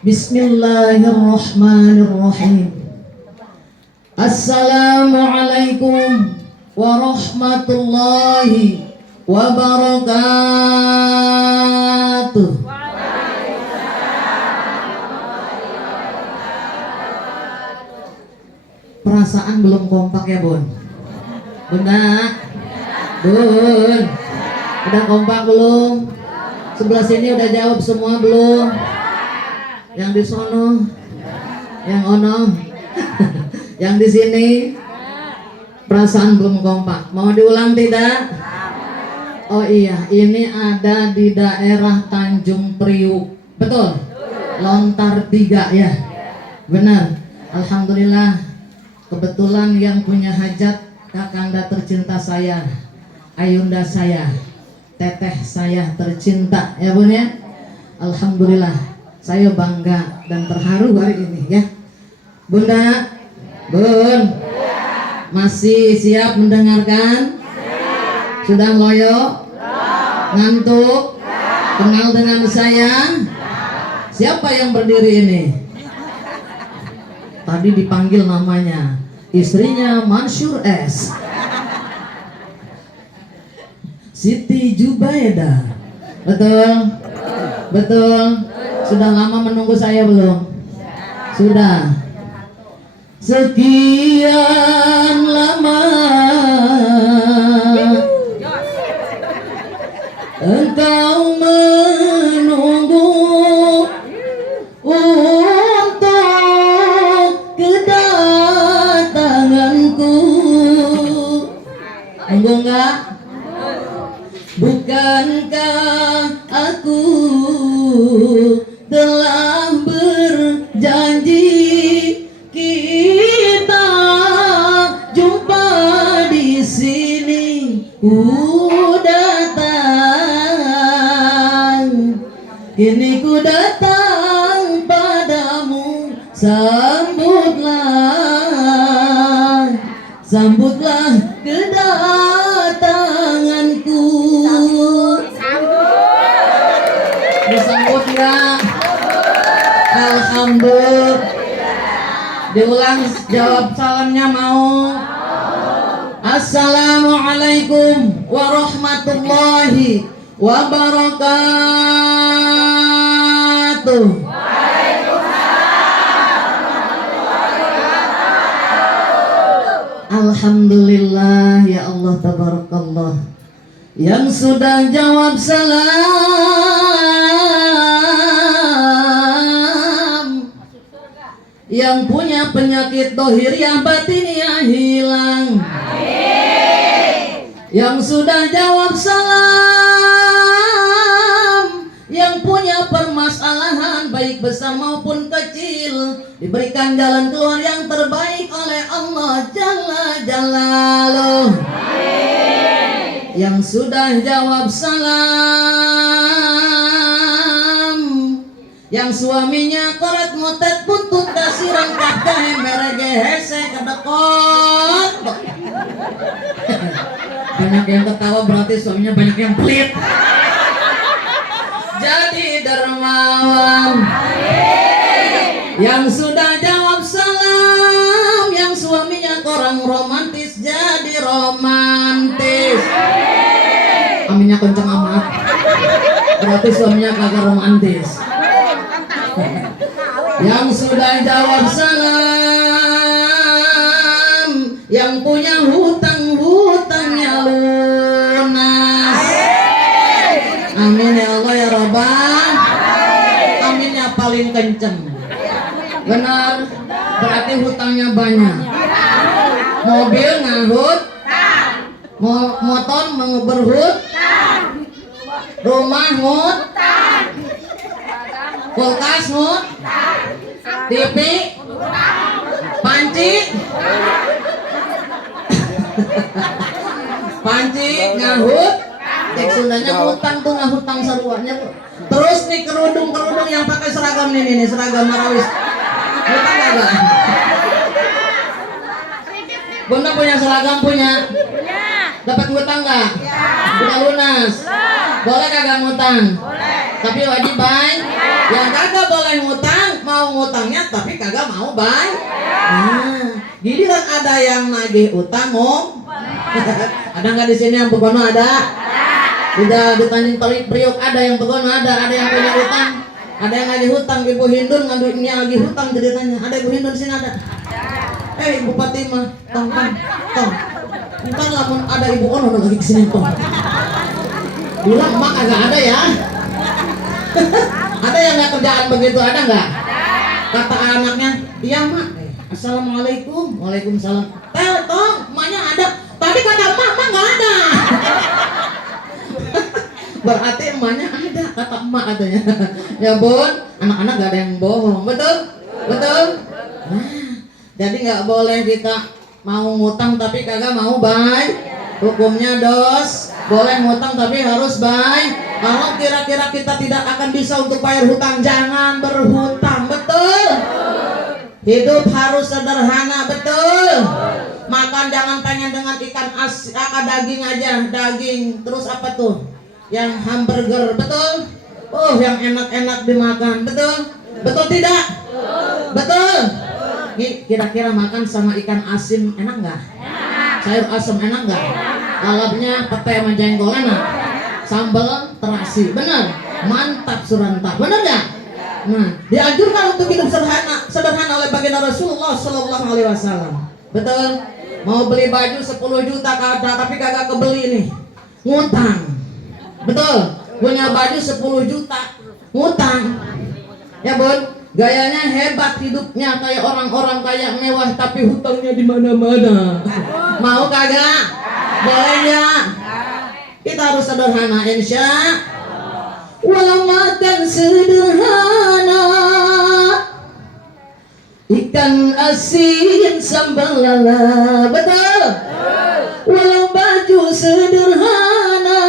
Bismillahirrahmanirrahim. Assalamualaikum warahmatullahi wabarakatuh. Perasaan belum kompak ya Bun? Bunda? Bun? Udah kompak belum? Sebelah sini udah jawab semua belum? Yang di sono? Yang ono? Yang di sini? Perasaan belum kompak. Mau diulang tidak? Oh iya, ini ada di daerah Tanjung Priuk. Betul? Lontar 3 ya? Benar. Alhamdulillah. Kebetulan yang punya hajat kakanda tercinta saya, ayunda saya, teteh saya tercinta ya Bun ya. Alhamdulillah, saya bangga dan terharu hari ini ya. Bunda, Bun, masih siap mendengarkan? Sudah loyo? Ngantuk? Kenal dengan saya? Siapa yang berdiri ini? Tadi dipanggil namanya, istrinya Mansur S, Siti Jubaida. Betul? Betul? Sudah lama menunggu saya belum? Sudah. Sekian lama engkau menunggu Nunggu enggak? Bukankah aku telah berjanji kita jumpa di sini? Ku datang, kini ku datang padamu. Sambutlah, sambutlah kedatanganku. Disambut enggak? Alhamdulillah. Diulang jawab salamnya mau? Assalamualaikum warahmatullahi wabarakatuh. Alhamdulillah ya Allah tabarakallah, yang sudah jawab salam, yang punya penyakit dohiriyah batiniah hilang. Yang sudah jawab salam, yang punya permasalahan baik besar maupun kecil, diberikan jalan keluar yang terbaik oleh Allah Jalla Jalaluh. Yang sudah jawab salam, yang suaminya koret motet buntut kasiran kakak merege hese kedekot. Banyak yang tertawa berarti suaminya banyak yang pelit. Jadi dermawan. Yang sudah jawab salam, yang suaminya kurang romantis jadi romantis. Aminnya kenceng amat, berarti suaminya kagak romantis. Yang sudah jawab salam, yang punya hutang-hutangnya lunas. Amin ya Allah ya Rabbah. Aminnya paling kenceng. Benar, berarti hutangnya banyak. Mobil ngahut, motor berhut, rumah ngut, kulkas ngut, TV, panci, panci ngahut. Tek Sundanya hutang tuh ngahutang saruanya. Terus nih kerudung yang pakai seragam nih seragam marawis. Hutang kagak? Bunda punya seragam punya? Dapat hutang nggak? Udah lunas? Boleh kagak ngutang? Boleh. Tapi wajib baik. Yang kagak boleh ngutang mau ngutangnya tapi kagak mau bayar. Nah, giliran ada yang nagih utang Om. Ada nggak di sini yang begono ada? Tidak di Tanjung Priok ada yang begono ada yang punya utang. Ada yang lagi hutang, Ibu Hindun ngaduinnya lagi hutang ceritanya. Ada Ibu Hindun sini ada? Ibu Fatimah, tong. Entar lamun ada Ibu Ono lagi kesini tong. Bilang emak agak ada ya. Ada yang nggak kerjaan begitu, ada nggak? Kata anaknya, iya mak. Assalamualaikum, waalaikumsalam. Tong, emaknya ada. Tadi kata emak nggak ada. Berarti emaknya ada, kata emak katanya. Ya bun, anak-anak gak ada yang bohong, betul? Nah, jadi nggak boleh kita mau ngutang tapi kagak mau bayar. Hukumnya dos. Boleh ngutang tapi harus bayar. Kalau kira-kira kita tidak akan bisa untuk bayar hutang, jangan berhutang, betul? Hidup harus sederhana, betul? Makan jangan pengen dengan ikan daging aja, daging. Terus apa tuh? Yang hamburger, betul? Yang enak-enak dimakan, betul? Betul tidak? Betul? Kira-kira makan sama ikan asin enak nggak? Sayur asam enak nggak? Lalapnya pete sama jengkol enak? Sambal terasi, benar? Mantap surantah, benar nggak? Nah, dianjurkan untuk hidup sederhana oleh baginda Rasulullah Sallallahu Alaihi Wasallam. Betul? Mau beli baju 10 juta tapi kagak kebeli nih, ngutang. Betul? Punya baju 10 juta, ngutang. Ya bun, gayanya hebat hidupnya kayak orang-orang kaya mewah tapi hutangnya di mana-mana. Mau kagak? Boleh ya? Kita harus sederhana, insya. Walau makan sederhana, ikan asin sambal lala, betul? Walau baju sederhana,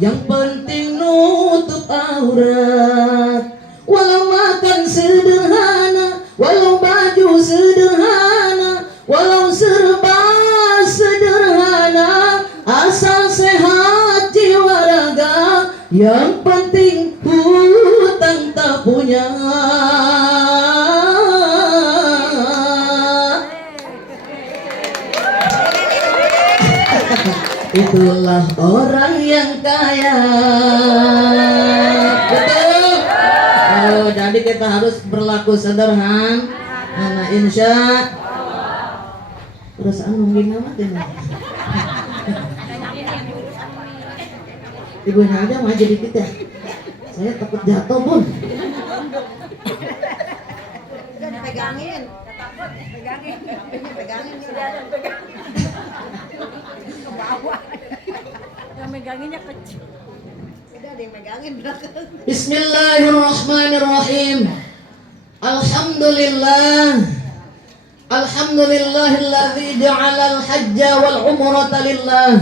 yang penting nutup aurat. Walau makan sederhana, walau baju sederhana, walau serba sederhana, asal sehat jiwa raga, yang penting hutang tak punya. Itulah orang yang kaya. Betul? Jadi kita harus berlaku sederhana. Nah, insya. Terus nungging amat ini. Ibunya aja maju dikit ya. Saya takut jatuh bun. Pegangin. Ke bawah. Yang meganginnya kecil. Udah ada yang megangin belakang. Bismillahirrahmanirrahim. Alhamdulillahilladzi ja'ala al-hajja wal umrata lillah.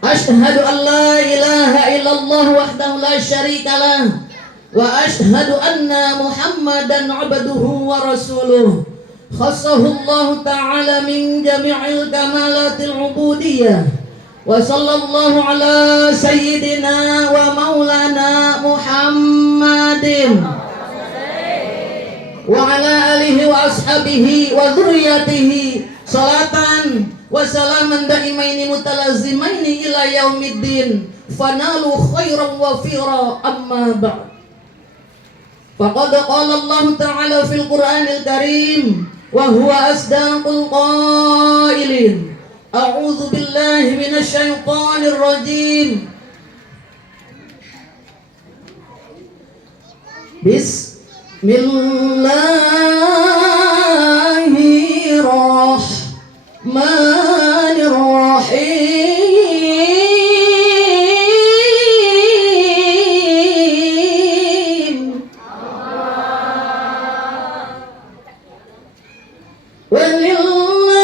Ashhadu an la ilaha illallah wahdahu la syarika lah. Wa ashhadu anna Muhammadan abduhu wa rasuluh. Khassahu Allah ta'ala min jami'il kamalatil ubudiyah. Wa sallallahu ala sayyidina wa maulana Muhammadin wa ala alihi wa ashabihi wa dhurriyyatihi salatan wa salaman daimaini mutalazimaini ila yaumiddin fanalu khairan wa fira amma ba'd. Faqad qala Allah ta'ala fil Qur'anil Karim wa huwa asdaqul qailin. A'udzu billahi minasy syaithanir rajim. Bismillahirrahmanirrahim.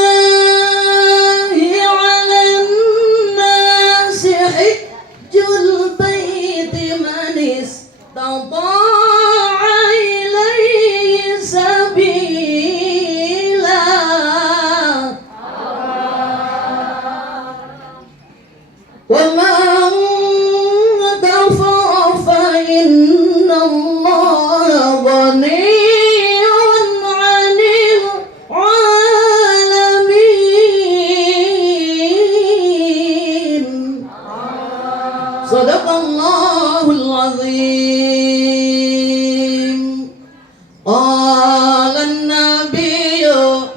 Walillahi 'alan nasi hajjul baiti man istata'a ilaihi sabila. Wa man kafara fa inna Allaha ghaniyyun Sadaqallahul azim. Qala an-nabiyyu.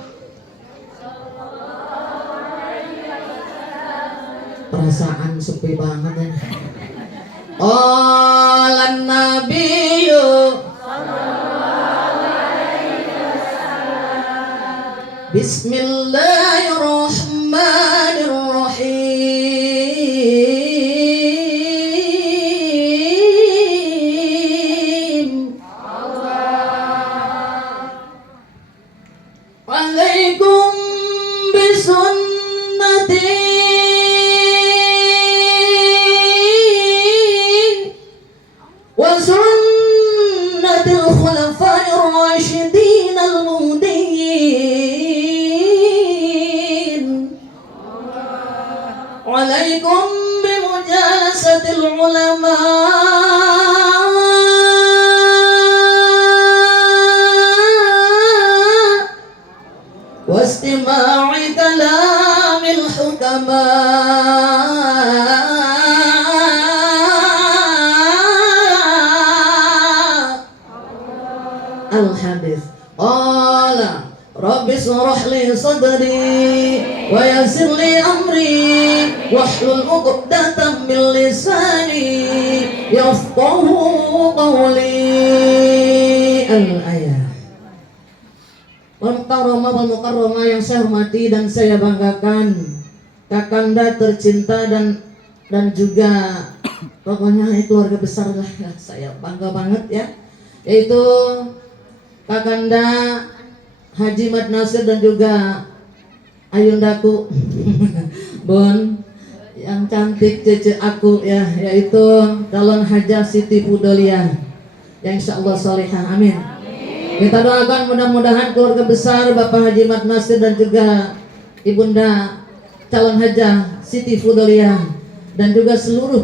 Perasaan sepi banget ya. Qala an-nabiyyu. Bismillahirrahmanirrahim. Alaikum bisunnati wa sunnatil khulafair rasyidin al-muhdiyyin. Alaikum bimujalasatil ulama واستماع كلام الحكماء. الحديث قال رب اشرح لي صدري ويسر لي أمري واحلل عقدة من لساني يفقهوا قولي. الآية. Al-Mukarramah wal Mukarramah yang saya hormati dan saya banggakan, kakanda tercinta dan juga pokoknya keluarga besar lah ya, saya bangga banget ya, yaitu kakanda Haji Mat Nasir dan juga ayundaku Bon yang cantik cece aku ya, yaitu calon Hajah Siti Fudolia yang insyaallah salihah, amin. Kita doakan mudah-mudahan keluarga besar Bapak Haji Mat Nasir dan juga Ibunda calon Hajah Siti Fudolia dan juga seluruh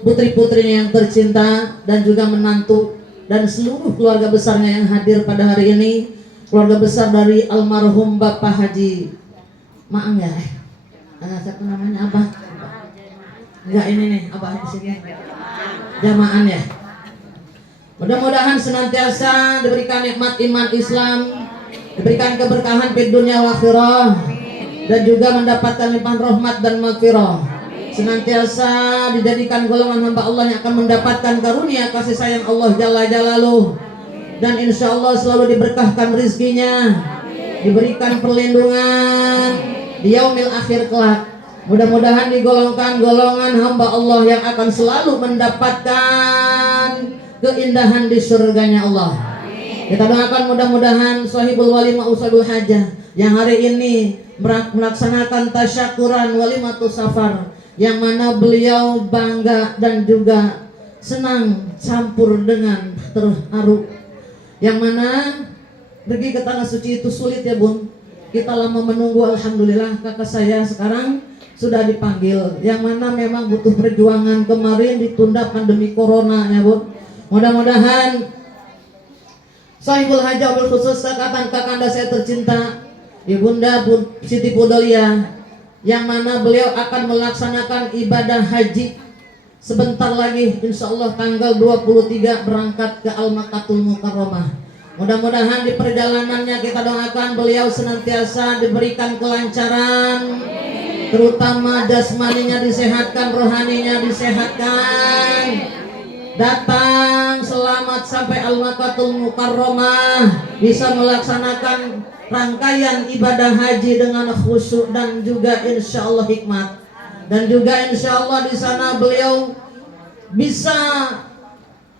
putri-putrinya yang tercinta dan juga menantu dan seluruh keluarga besarnya yang hadir pada hari ini, keluarga besar dari almarhum Bapak Haji Maang ya, satu namanya apa? Enggak, ini nih apa di sini? Jamaan ya. Mudah-mudahan senantiasa diberikan nikmat iman Islam, diberikan keberkahan di dunia wa akhirah, dan juga mendapatkan limpahan rahmat dan maghfirah. Senantiasa dijadikan golongan hamba Allah yang akan mendapatkan karunia kasih sayang Allah Jalla Jalaluh, dan insya Allah selalu diberkahkan rizkinya, diberikan perlindungan di yaumil akhir kelak. Mudah-mudahan digolongkan golongan hamba Allah yang akan selalu mendapatkan keindahan di surganya Allah. Kita doakan mudah-mudahan sahibul walimah usabul hajah yang hari ini melaksanakan tasyakuran walimatus safar, yang mana beliau bangga dan juga senang campur dengan terharu, yang mana pergi ke tanah suci itu sulit ya Bun. Kita lama menunggu, alhamdulillah kakak saya sekarang sudah dipanggil, yang mana memang butuh perjuangan, kemarin ditunda pandemi corona ya Bun. Mudah-mudahan sahibul hajah bil khusus kakanda saya tercinta Ibunda Siti Fudolia, yang mana beliau akan melaksanakan ibadah haji sebentar lagi, insya Allah tanggal 23 berangkat ke Al-Makkatul Mukarramah. Mudah-mudahan di perjalanannya kita doakan beliau senantiasa diberikan kelancaran, terutama jasmaninya disehatkan, rohaninya disehatkan, datang selamat sampai Al-Makkatul Mukarramah, bisa melaksanakan rangkaian ibadah haji dengan khusyuk dan juga insya Allah hikmat, dan juga insya Allah di sana beliau bisa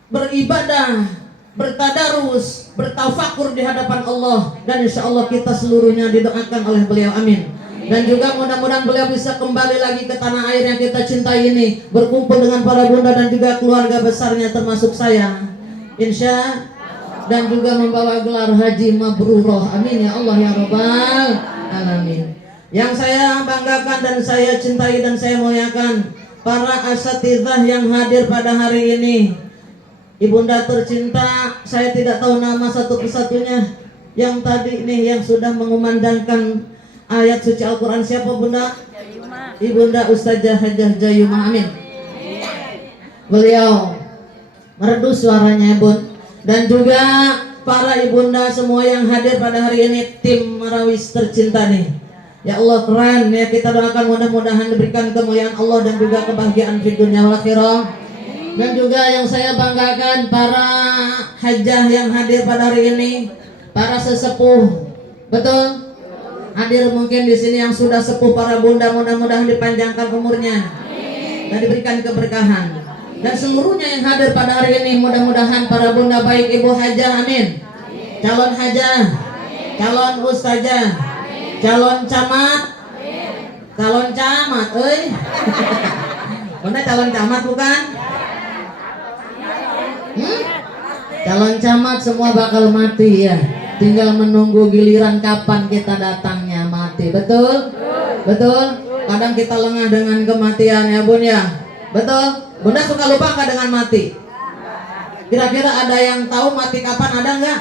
beribadah, bertadarus, bertafakur di hadapan Allah, dan insya Allah kita seluruhnya didoakan oleh beliau, amin. Dan juga mudah-mudahan beliau bisa kembali lagi ke tanah air yang kita cintai ini, berkumpul dengan para bunda dan juga keluarga besarnya termasuk saya, insya, dan juga membawa gelar haji mabrurah, amin ya Allah ya rabbal alamin. Yang saya banggakan dan saya cintai dan saya muliakan para asatidhah yang hadir pada hari ini. Ibunda tercinta, saya tidak tahu nama satu persatunya, yang tadi nih yang sudah mengumandangkan ayat suci Al-Quran, siapa Bunda? Ibunda Ustazah Hajah Jayuma, amin. beliau merdu suaranya Bun. Dan juga para ibunda semua yang hadir pada hari ini, tim Marawis tercinta nih. Ya Allah keren ya, kita doakan mudah-mudahan diberikan kemuliaan Allah dan juga kebahagiaan di dunia wal akhirah. Dan juga yang saya banggakan para hajah yang hadir pada hari ini, para sesepuh, betul? Hadir mungkin di sini yang sudah sepuh, para bunda, mudah-mudahan dipanjangkan umurnya dan diberikan keberkahan. Dan seluruhnya yang hadir pada hari ini, mudah-mudahan para bunda baik ibu hajah, amin. Calon hajah, calon ustazah, calon camat, calon camat, bunda calon camat bukan? Calon camat semua bakal mati ya. Tinggal menunggu giliran kapan kita datangnya mati, betul? Betul? Kadang kita lengah dengan kematian ya Bun ya, betul? Bunda suka lupa nggak dengan mati? Kira-kira ada yang tahu mati kapan, ada nggak?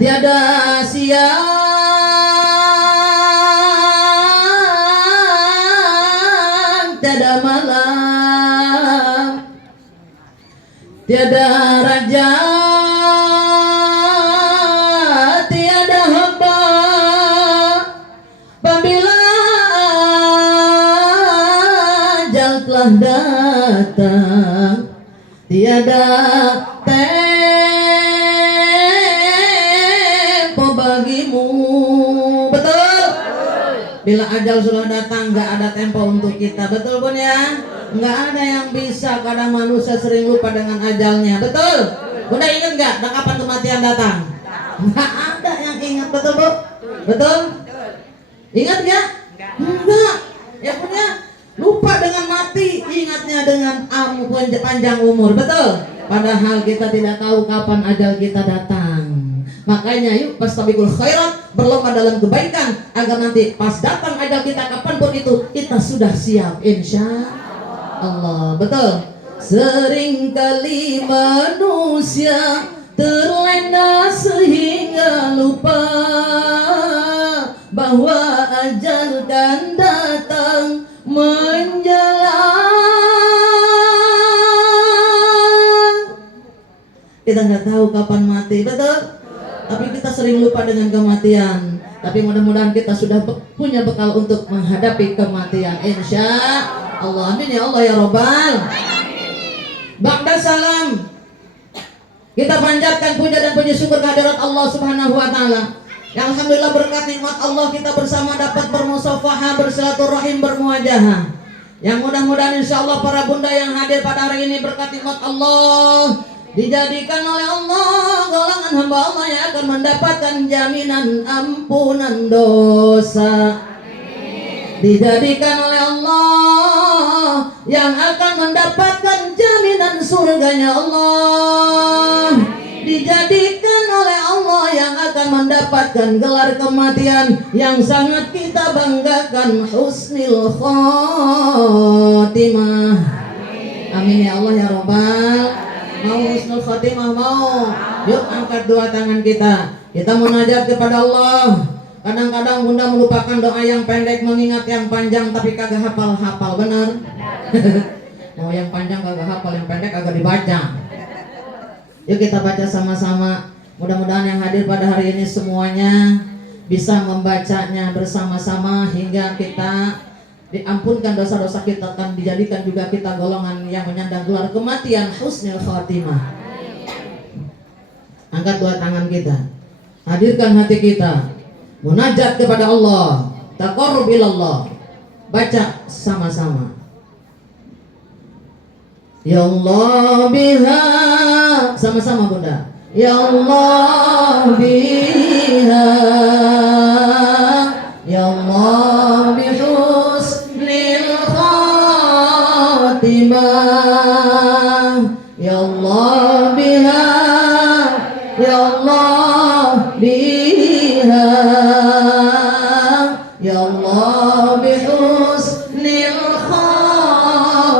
Tiada siang, tiada malam, tiada raja, tiada hamba, apabila ajal telah datang, tiada tempo bagimu, betul? Bila ajal sudah datang, nggak ada tempo untuk kita, betul Bun ya? Nggak ada yang bisa, kadang manusia sering lupa dengan ajalnya, betul? Bunda ingat nggak kapan kematian datang? Nggak ada yang ingat, betul Bu? Betul? Ingat nggak? Enggak. Ya Bun ya, lupa dengan mati, ingatnya dengan panjang umur, betul? Padahal kita tidak tahu kapan ajal kita datang. Makanya yuk fastabiqul khairat, berlomba dalam kebaikan agar nanti pas datang ajal kita kapanpun itu kita sudah siap, insya Allah, betul? Seringkali manusia terlena sehingga lupa bahwa ajal kan datang menjelang. Kita nggak tahu kapan mati, betul? Tapi kita sering lupa dengan kematian. Tapi mudah-mudahan kita sudah punya bekal untuk menghadapi kematian, insya Allah. Amin ya Allah ya Robbal. Ba'da salam, kita panjatkan puja dan puji syukur kehadirat Allah Subhanahu wa taala. Yang alhamdulillah berkat nikmat Allah kita bersama dapat bermusafahah, bersilaturahim, bermuajahah. Yang mudah-mudahan insya Allah para bunda yang hadir pada hari ini berkat nikmat Allah dijadikan oleh Allah golongan hamba Allah yang akan mendapatkan jaminan ampunan dosa. Dijadikan oleh Allah yang akan mendapatkan jaminan surganya Allah. Dijadikan oleh Allah yang akan mendapatkan gelar kematian yang sangat kita banggakan, husnul khotimah. Amin ya Allah ya Rabbal. Mau husnul khotimah, mau? Yuk angkat dua tangan kita munajat kepada Allah. Kadang-kadang bunda melupakan doa yang pendek, mengingat yang panjang tapi kagak hafal-hafal, benar? Mau yang panjang kagak hafal, yang pendek kagak dibaca. Yuk kita baca sama-sama. Mudah-mudahan yang hadir pada hari ini semuanya bisa membacanya bersama-sama hingga kita diampunkan dosa-dosa kita, akan dijadikan juga kita golongan yang menyandang gelar kematian husnul khatimah. Angkat dua tangan kita, hadirkan hati kita, munajat kepada Allah, taqarrub ilallah. Baca sama-sama. Ya Allah biha, sama-sama bunda. Ya Allah biha, ya Allah bihusnil khatimah, ya Allah biha, ya Allah biha, ya Allah bihusnil khatimah,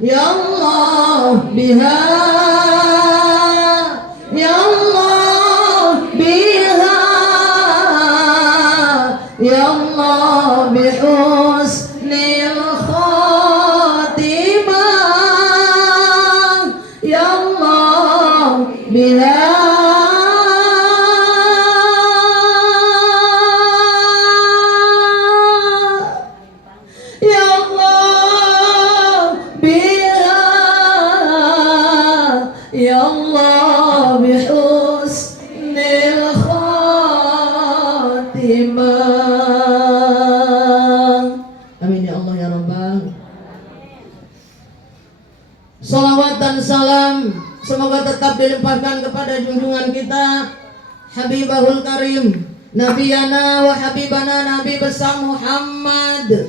ya Allah biha, ya Allah biha, ya Allah bihusnil khatimah. Allah bihusnil khatimah. Amin ya Allah ya Rabbal. Salawat dan salam semoga tetap dilimpahkan kepada junjungan kita Habibahul Karim, Nabiyana wa Habibana Nabi besar Muhammad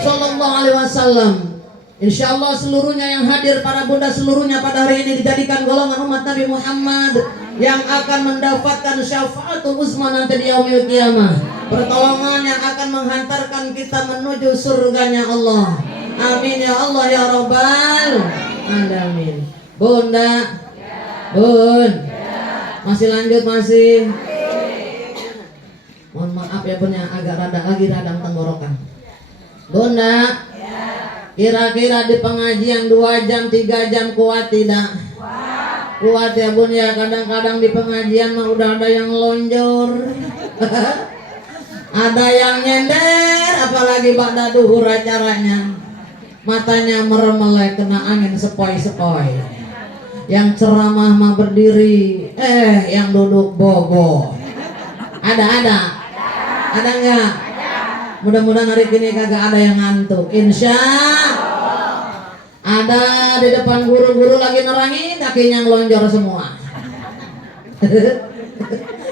Sallallahu Alaihi Wasallam. Insyaallah seluruhnya yang hadir, para bunda seluruhnya pada hari ini dijadikan golongan umat Nabi Muhammad yang akan mendapatkan syafaatul uzma nanti di yaumil qiyamah, pertolongan yang akan menghantarkan kita menuju surganya Allah. Amin ya Allah ya Rabbal alamin. Bunda, Bun, masih lanjut masih. Mohon maaf ya Bun, yang agak radang tenggorokan. Bunda, kira-kira di pengajian 2 jam 3 jam kuat tidak? Kuat ya Bun ya. Kadang-kadang di pengajian mah udah ada yang lonjor ada yang nyender, apalagi ba'da duhur acaranya matanya meremelek kena angin sepoi-sepoi. Yang ceramah mah berdiri, yang duduk bogo. Ada nggak? Mudah-mudahan hari ini kagak ada yang ngantuk. Insya ada di depan guru-guru lagi nerangin, kakinya ngelonjor semua.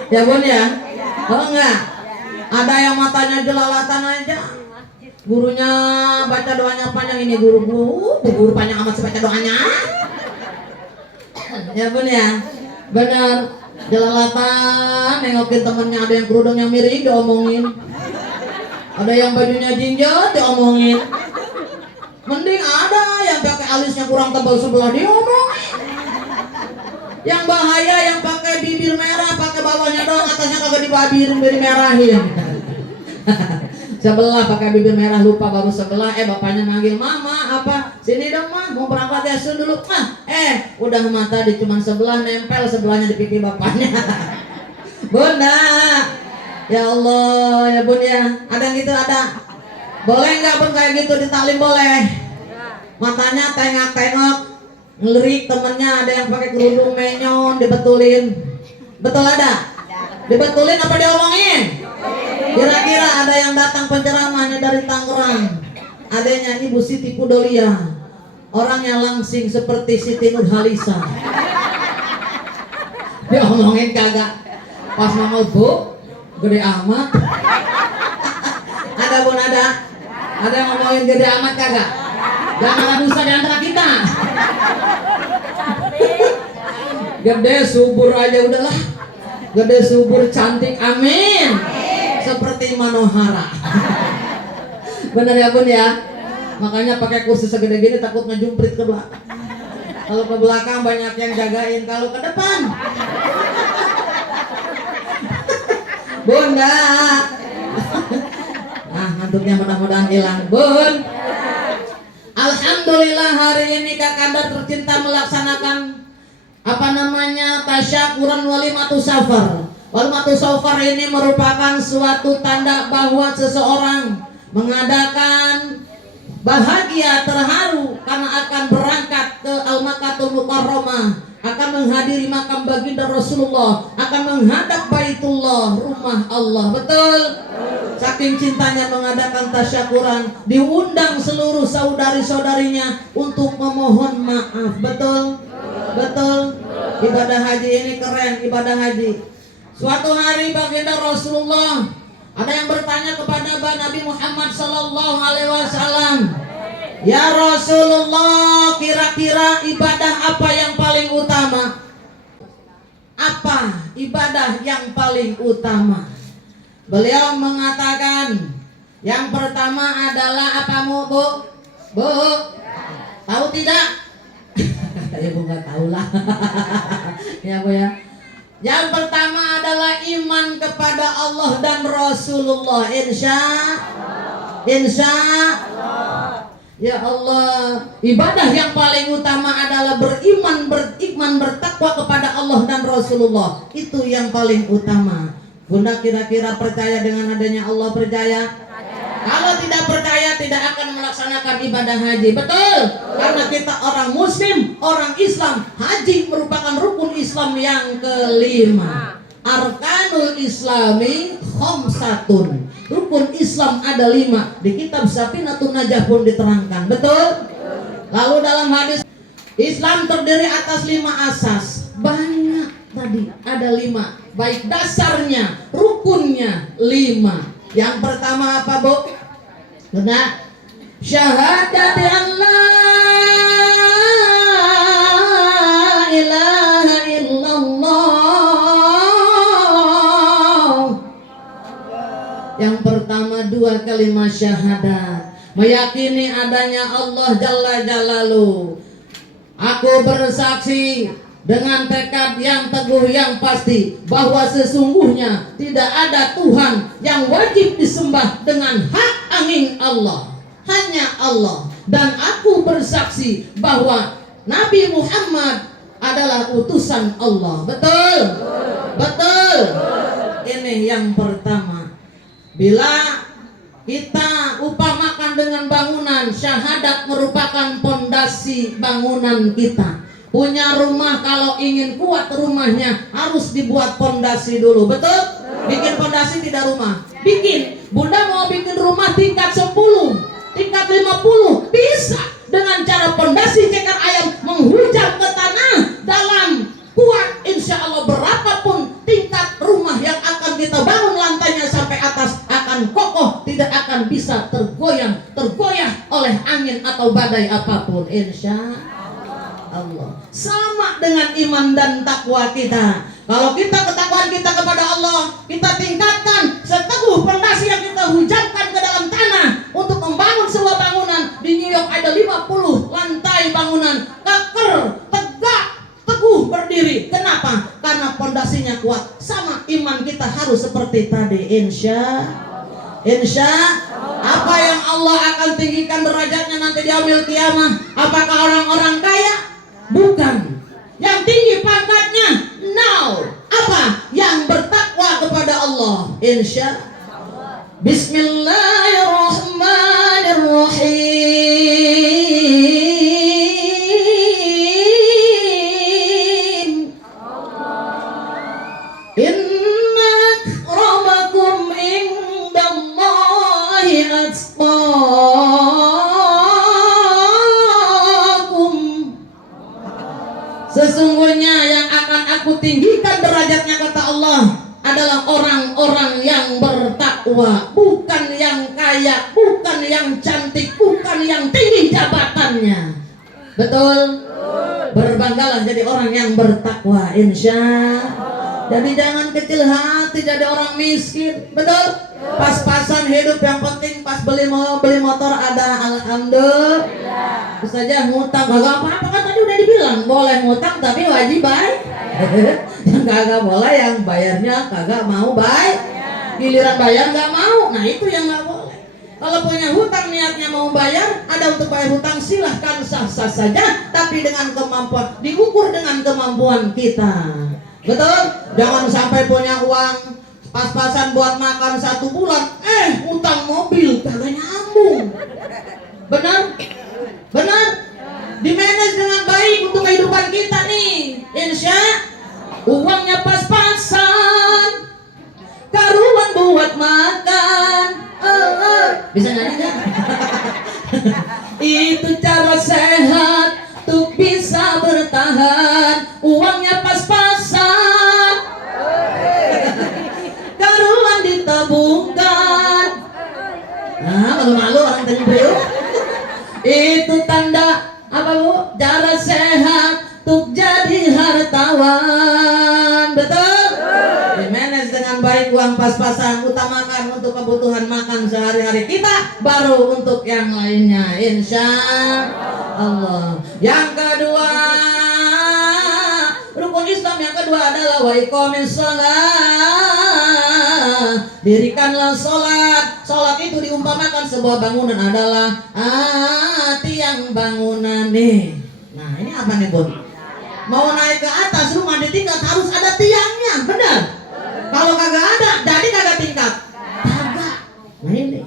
Ya Bun ya? Oh enggak? Ada yang matanya jelalatan aja. Gurunya baca doanya panjang, ini guru panjang amat baca doanya. Ya Bun ya? Benar. Jelalatan, nengokin temennya, ada yang kerudungnya miring diomongin. Ada yang bajunya jinjot diomongin. Mending ada yang pakai alisnya kurang tebal sebelah diomongin. Yang bahaya yang pakai bibir merah, pakai bawahnya doang, atasnya kagak dibibir merahin. Sebelah pakai bibir merah lupa baru sebelah, bapaknya manggil, mama apa? Sini dong mah, mau berangkat ya sun dulu. Udah mata di cuman sebelah, nempel sebelahnya di pipi bapaknya. Bunda, ya Allah ya Bun ya, ada gitu ada. Boleh nggak Bun kayak gitu ditalim boleh? Matanya tengok-tengok, ngelirik temennya, ada yang pakai kerudung menyon dibetulin. Betul ada? Dibetulin apa diomongin? Kira-kira ada yang datang penceramahnya dari Tangerang, adanya Ibu Siti Kudolia, orangnya langsing seperti Siti Nurhalisa. Diomongin kagak? Pas mau Bu, gede amat. Ada Bun ada? Ada yang ngomongin gede amat kagak? Jangan ada dusta di antara kita. Gede subur aja udahlah. Gede subur cantik, amin. Seperti Manohara. Bener ya Bun ya? Makanya pakai kursi segede gini takut ngejumprit ke belakang. Kalau ke belakang banyak yang jagain, kalau ke depan Bunda. Nah, ngantuknya mudah-mudahan hilang, Bun. Alhamdulillah hari ini Kak Kadar tercinta melaksanakan tasyakuran walimatu safar. Walimatu safar ini merupakan suatu tanda bahwa seseorang mengadakan bahagia, terharu karena akan berangkat ke Al-Makkatul Mukarramah, akan menghadiri makam baginda Rasulullah, akan menghadap Baitullah, rumah Allah. Betul? Saking cintanya mengadakan tasyakuran, diundang seluruh saudari-saudarinya untuk memohon maaf. Betul? Betul? Ibadah haji ini keren, ibadah haji. Suatu hari baginda Rasulullah, ada yang bertanya kepada Nabi Muhammad sallallahu alaihi wasallam, "Ya Rasulullah, kira-kira ibadah apa yang paling utama?" Apa ibadah yang paling utama? Beliau mengatakan, yang pertama adalah apa Bu? Bu, tahu tidak? Ya Bu nggak tahu lah. Ya Bu ya. Yang pertama adalah iman kepada Allah dan Rasulullah. Insya Allah. Ya Allah, ibadah yang paling utama adalah beriman, bertakwa kepada Allah dan Rasulullah. Itu yang paling utama. Bunda kira-kira percaya dengan adanya Allah? Percaya? Kalau tidak percaya tidak akan melaksanakan ibadah haji. Betul? Karena kita orang muslim, orang Islam. Haji merupakan rukun Islam yang kelima. Arkanul Islami khamsatun. Rukun Islam ada 5. Di kitab Safinatun Najah pun diterangkan. Betul? Lalu dalam hadis, Islam terdiri atas 5 asas. Banyak tadi, ada 5. Baik dasarnya, rukunnya 5. Yang pertama apa, Bu? Benar. Syahadat an la ilaha illallah. Yang pertama 2 kalimat syahadat. Meyakini adanya Allah Jalla Jalaluhu. Aku bersaksi dengan tekad yang teguh yang pasti bahwa sesungguhnya tidak ada Tuhan yang wajib disembah dengan hak angin Allah, hanya Allah. Dan aku bersaksi bahwa Nabi Muhammad adalah utusan Allah. Betul? Betul. Ini yang pertama. Bila kita upamakan dengan bangunan, syahadat merupakan pondasi bangunan kita. Punya rumah kalau ingin kuat rumahnya harus dibuat pondasi dulu. Betul? Bikin pondasi tidak rumah. Bikin. Bunda mau bikin rumah tingkat 10, tingkat 50, bisa dengan cara pondasi ceker ayam menghujam ke tanah dalam kuat. Insya Allah berapapun tingkat rumah yang akan kita bangun lantainya sampai atas akan kokoh, tidak akan bisa tergoyah oleh angin atau badai apapun. Insya Allah. Sama dengan iman dan takwa kita. Kalau kita ketakwaan kita kepada Allah, kita tingkatkan seteguh pondasi yang kita hujamkan ke dalam tanah untuk membangun sebuah bangunan. Di New York ada 50 lantai bangunan, keker, tegak, teguh berdiri. Kenapa? Karena pondasinya kuat. Sama iman kita harus seperti tadi. Insya apa yang Allah akan tinggikan derajatnya nanti di yaumil kiamah? Apakah orang-orang kaya? Bukan. Yang tinggi pangkatnya? No. Apa? Yang bertakwa kepada Allah. Insya Bismillahirrahmanirrahim. Inna akramakum indallahi atqakum. Sesungguhnya yang akan aku tinggikan derajatnya kata Allah adalah orang-orang yang bertakwa, bukan yang kaya, bukan yang cantik, bukan yang tinggi jabatannya. Betul? Berbanggalah jadi orang yang bertakwa. Insya. Jadi jangan kecil hati jadi orang miskin. Betul? Pas-pasan hidup, yang penting pas beli motor ada alhamdulillah. Terus saja ngutang kagak apa-apa, kan tadi udah dibilang boleh ngutang tapi wajib bayar. Yang kagak boleh yang bayarnya kagak mau bayar. Giliran bayar nggak mau, nah itu yang nggak boleh. Kalau punya hutang niatnya mau bayar, ada untuk bayar hutang silahkan sah-sah saja, tapi dengan kemampuan, diukur dengan kemampuan kita. Betul? Jangan sampai punya uang pas-pasan buat makan 1 bulan, utang mobil kagak nyambung. Benar? Benar? Dimanage dengan baik untuk kehidupan kita nih. Insya uangnya pas-pasan, karuan buat makan. Bisa nyanyi nggak? Itu cara sehat untuk bisa bertahan. Uangnya pas-pasan, karuan ditabungkan. Nah, malu-malu orang tadi. Itu tanda apa, Bu? Cara sehat untuk jadi hartawan. Betul? Dimanage dengan baik, uang pas-pasan, utamakan untuk kebutuhan makan sehari-hari kita, baru untuk yang lainnya. Insya Allah. Yang kedua, rukun Islam yang kedua adalah wa iqamis shalah. Dirikanlah sholat. Sholat itu diumpamakan sebuah bangunan adalah tiang bangunan nih. Nah ini apa nih, Bun? Mau naik ke atas rumah di tingkat harus ada tiangnya, benar? Kalau kagak ada, jadi kagak tingkat. Kagak. Nah ini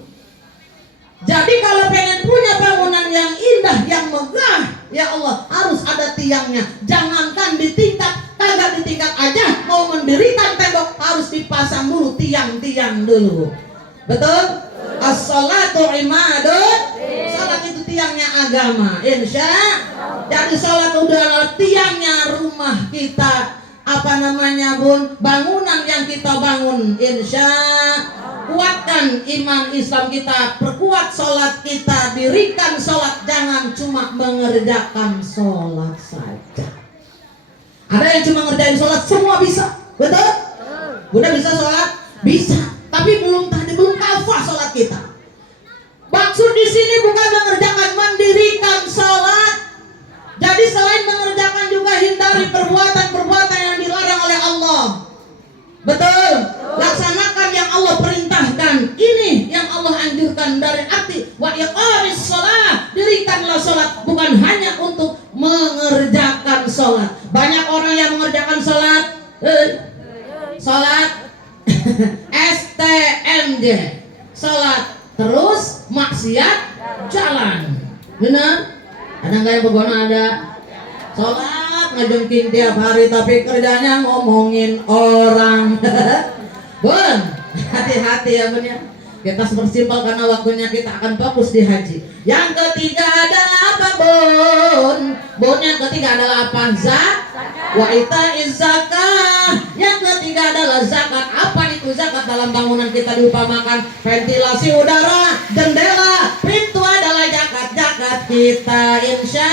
Jadi kalau pengen punya bangunan yang indah, yang megah, ya Allah, harus ada tiangnya. Jangankan di tingkat, kagak di tingkat aja, mau mendirikan tembok harus dipasang dulu tiang-tiang dulu. Betul? As-salatu imadun. Salat itu tiangnya agama, insya. Jadi salat udah tiangnya rumah kita. Apa namanya bun? Bangunan yang kita bangun, insya. Kuatkan iman Islam kita, perkuat sholat kita, dirikan sholat, jangan cuma mengerjakan sholat saja. Ada yang cuma ngerjain sholat, semua bisa, betul? Bunda bisa sholat? Bisa, tapi belum kafah sholat kita. Maksud di sini bukan mengerjakan, mendirikan sholat. Jadi selain mengerjakan juga hindari perbuatan-perbuatan yang dilarang oleh Allah. Betul? Laksanakan yang Allah perintahkan. Ini yang Allah anjurkan dari arti wa iqamis shalah. Dirikanlah sholat, bukan hanya untuk mengerjakan sholat. Banyak orang yang mengerjakan sholat sholat STMJ, sholat terus maksiat jalan. Benar? Ada nggak yang begono? Ada. Sholat ngejengking tiap hari tapi kerjanya ngomongin orang. Bun, hati-hati ya bun ya. Kita bersimpel karena waktunya kita akan fokus di haji. Yang ketiga adalah apa bun? Bun, yang ketiga adalah apa? Wa itaiz zakah. Yang ketiga adalah zakat. Apa itu zakat? Dalam bangunan kita diupamakan ventilasi udara, jendela, pintu adalah zakat kita, insya.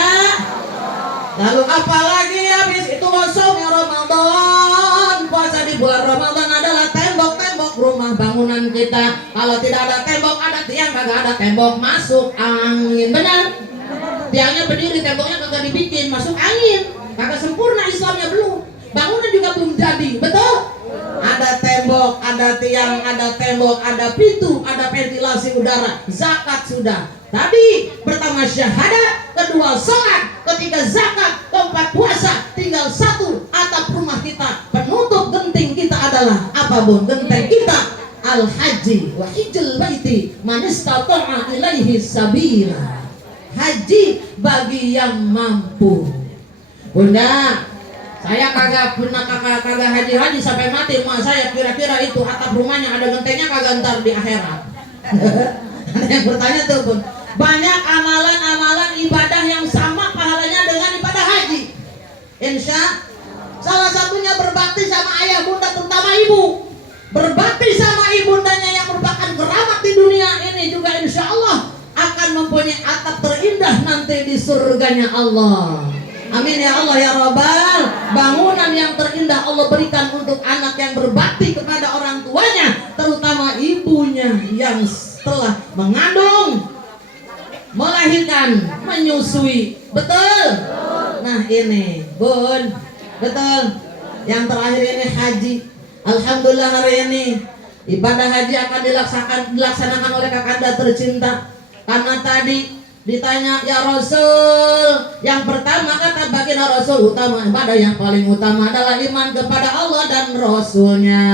Lalu apalagi habis itu masuknya Ramadan. Puasa di bulan Ramadan adalah tembok-tembok rumah bangunan kita. Kalau tidak ada tembok, ada tiang, kagak ada tembok, masuk angin. Benar? Tiangnya berdiri, temboknya kagak dibikin, masuk angin. Kagak sempurna Islamnya belum. Bangunan juga belum jadi, betul? Ada tembok, ada tiang, ada tembok, ada pintu, ada ventilasi udara. Zakat sudah. Tadi pertama syahadat, kedua sholat, ketiga zakat, keempat puasa. Tinggal satu atap rumah kita. Penutup genting kita adalah apa bun? Genteng kita al-haji wa hijjal baiti man istata'a ilaihi sabila. Haji bagi yang mampu. Bunda, saya kagak pernah kagak haji sampai mati. Emak saya kira-kira itu atap rumahnya ada gentengnya kagak ntar di akhirat. Ada yang bertanya tuh bun. Banyak amalan-amalan ibadah yang sama pahalanya dengan ibadah haji. Insya salah satunya berbakti sama ayah bunda, terutama ibu. Berbakti sama ibundanya yang merupakan keramat di dunia ini juga insya Allah akan mempunyai atap terindah nanti di surganya Allah. Amin ya Allah ya Rabbal. Bangunan yang terindah Allah berikan untuk anak yang berbakti kepada orang tuanya, terutama ibunya yang telah mengandung, melahirkan, menyusui. Betul? Nah ini bun, betul. Yang terakhir ini haji. Alhamdulillah hari ini ibadah haji akan dilaksanakan oleh kakanda tercinta. Karena tadi ditanya ya Rasul, yang pertama kata baginda Rasul, utama ibadah yang paling utama adalah iman kepada Allah dan Rasulnya.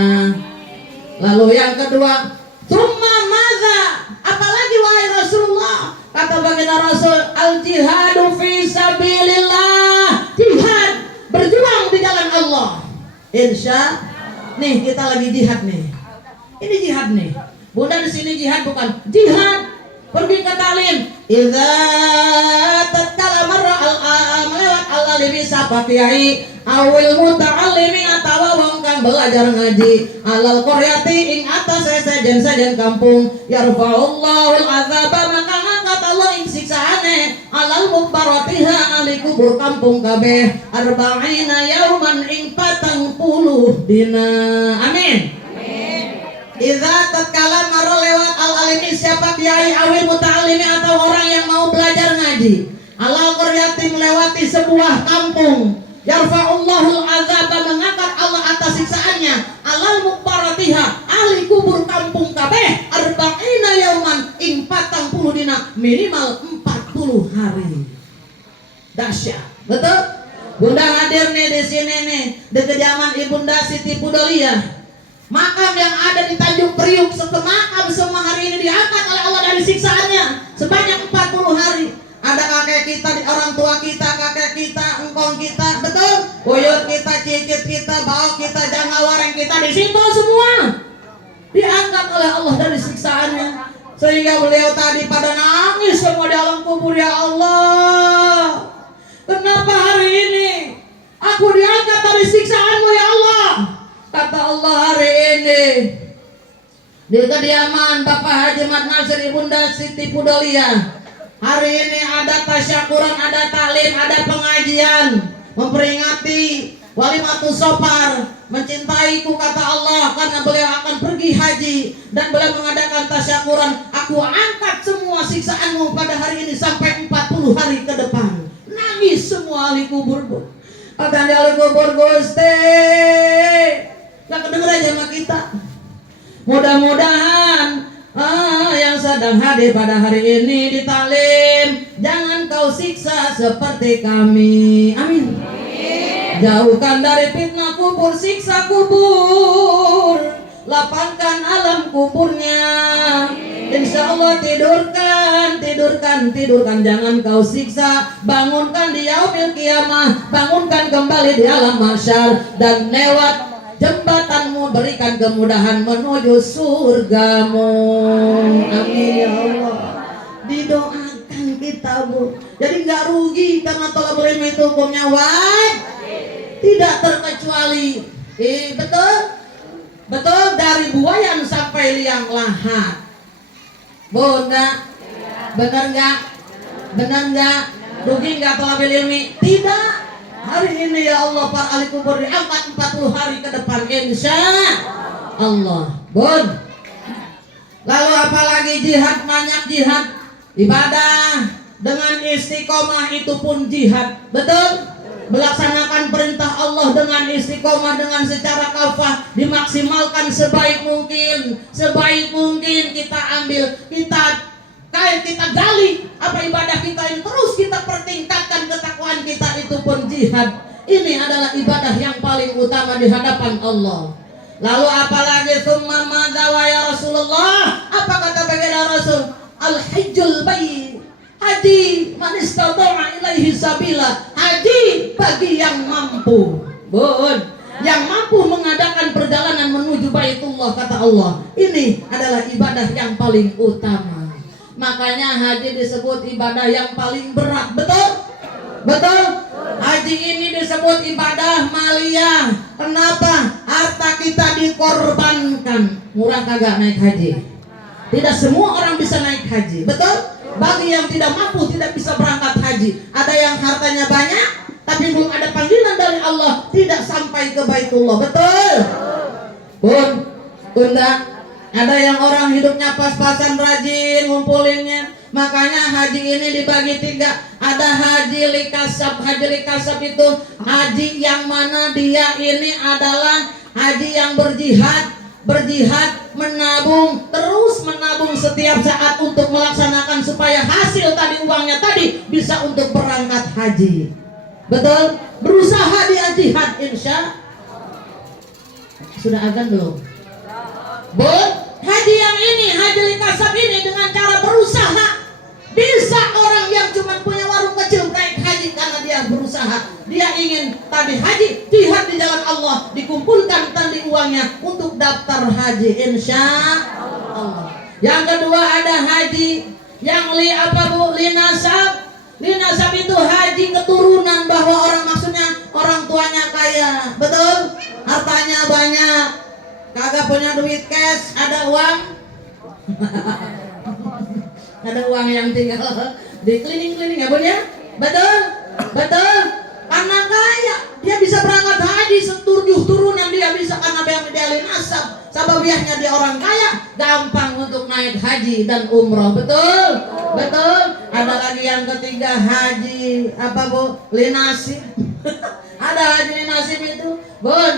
Lalu yang kedua, tsumma madza? Apalagi wahai Rasulullah? Kata baginda Rasul, al jihadu fi sabilillah. Jihad, berjuang di jalan Allah. Insya. Nih kita lagi jihad nih. Ini jihad nih. Bunda di sini jihad bukan jihad. Pergi ke talim. Idza tatkala marra melewat al-alimi sapa kiai awil muta'allimi atawa wong kang belajar ngaji alal qaryati ing atas sejen-sejen kampung yarfa'ullahu al-azaba maka ngangkat Allah ing siksaane alal mukbaratiha ali kubur kampung kabeh arba'ina yauman ing 40 dina. Amin. Idza tatkala maro lewat al-alimi siapa kiai awil muta'allimi atau orang yang mau belajar ngaji alal qaryati melewati sebuah kampung yarfa'ullahul azaba mengangkat Allah atas siksaannya alal mukbaratiha ahli kubur kampung kabeh arba'ina yauman ing 40 dina minimal 40 hari. Dahsyat. Betul? Bunda hadir nih di sini nih di kediaman Ibunda Siti Pudoliyah. Makam yang ada di Tanjung Priuk, semakam semua hari ini diangkat oleh Allah dari siksaannya sebanyak 40 hari. Ada kakek kita, orang tua kita, kakek kita, engkong kita, betul? Buyut kita, cicit kita, baok kita, jangawareng kita, di situ semua diangkat oleh Allah dari siksaannya. Sehingga beliau tadi pada nangis semua di alam kubur, ya Allah, kenapa hari ini aku diangkat dari siksaanmu ya Allah? Kata Allah, hari ini di kediaman Bapak Haji Mat Nasir Ibunda Siti Pudolia, hari ini ada tasyakuran, ada taklim, ada pengajian memperingati Walimatus Sofar, mencintaiku kata Allah, karena beliau akan pergi haji dan beliau mengadakan tasyakuran. Aku angkat semua siksaanmu pada hari ini sampai 40 hari ke depan. Nangis semua ahli kubur. Kata ahli kubur, Gusti, gak kedengeran sama kita. Mudah-mudahan yang sedang hadir pada hari ini di taklim, jangan kau siksa seperti kami. Amin. Jauhkan dari fitnah kubur, siksa kubur, lapangkan alam kuburnya. Insya Allah tidurkan, jangan kau siksa. Bangunkan di yaumil kiamah, bangunkan kembali di alam mahsyar, dan lewat jembatanmu berikan kemudahan menuju surgamu. Amin ya Allah. Didoakan kita, Bu. Jadi nggak rugi karena tolak ilmi itu hukumnya wajib. Tidak terkecuali, betul dari buayan sampai liang lahat. Bunda, benar nggak? Rugi nggak tolabul ilmi? Tidak. Hari ini ya Allah para ahli kubur diangkat 40 hari ke depan insya Allah. Bun. Lalu apalagi jihad, banyak jihad, ibadah dengan istiqomah itu pun jihad, betul? Melaksanakan perintah Allah dengan istiqomah, dengan secara kafah, dimaksimalkan sebaik mungkin kita ambil, kita gali apa ibadah kita ini, terus kita pertingkatkan ketakwaan kita, itu pun jihad. Ini adalah ibadah yang paling utama di hadapan Allah. Lalu apalagi summa madza wa ya Rasulullah, apa kata baginda Rasul? Al-hajjul bayt, haji man istata'a ilaihi sabila, haji bagi yang mampu. Bun, yang mampu mengadakan perjalanan menuju Baitullah, kata Allah. Ini adalah ibadah yang paling utama. Makanya haji disebut ibadah yang paling berat, betul? Betul? Haji ini disebut ibadah maliyah. Kenapa? Harta kita dikorbankan. Murah kagak naik haji? Tidak semua orang bisa naik haji, betul? Bagi yang tidak mampu tidak bisa berangkat haji. Ada yang hartanya banyak tapi belum ada panggilan dari Allah, tidak sampai ke Baitullah, betul? Bun, Bunda, ada yang orang hidupnya pas-pasan, rajin ngumpulinnya. Makanya haji ini dibagi 3. Ada haji likasab. Haji likasab itu haji yang mana dia ini adalah haji yang berjihad, menabung, terus menabung setiap saat untuk melaksanakan supaya hasil tadi, uangnya tadi bisa untuk berangkat haji. Betul? Berusaha dia jihad insya. Sudah azan belum? Bun, haji yang ini, haji likasab ini dengan cara berusaha. Bisa orang yang cuma punya warung kecil naik haji karena dia berusaha. Dia ingin tadi haji, jihad di jalan Allah, dikumpulkan tadi uangnya untuk daftar haji insya Allah. Yang kedua ada haji yang linasab. Linasab itu haji keturunan, bahwa orang, maksudnya orang tuanya kaya, betul? Hartanya banyak, kagak punya duit cash, ada uang. Ada uang yang tinggal di cleaning ya Bun ya? Betul? Betul? Karena kaya, dia bisa berangkat haji setujuh turunan, dia bisa karena dia linasab. Sababiahnya dia orang kaya, gampang untuk naik haji dan umroh, betul? Betul? Ada lagi yang ketiga haji apa Bu? Linasib. Ada haji linasib itu, Bun.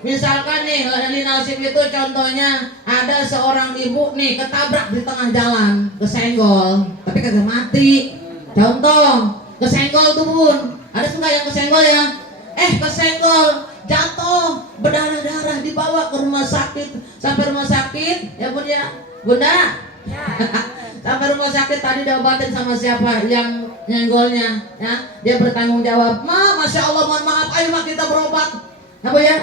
Misalkan nih linasib itu contohnya ada seorang ibu nih ketabrak di tengah jalan, kesenggol, tapi kagak mati. Contoh, kesenggol tuh Bun. Ada suka yang kesenggol ya? Kesenggol, jatuh berdarah-darah, dibawa ke rumah sakit. Sampai rumah sakit ya Bun ya, Bunda. Sampai rumah sakit tadi diobatin sama siapa yang nyenggolnya ya, dia bertanggung jawab. Masya Allah, mohon maaf, ayo mak kita berobat ya Bu ya.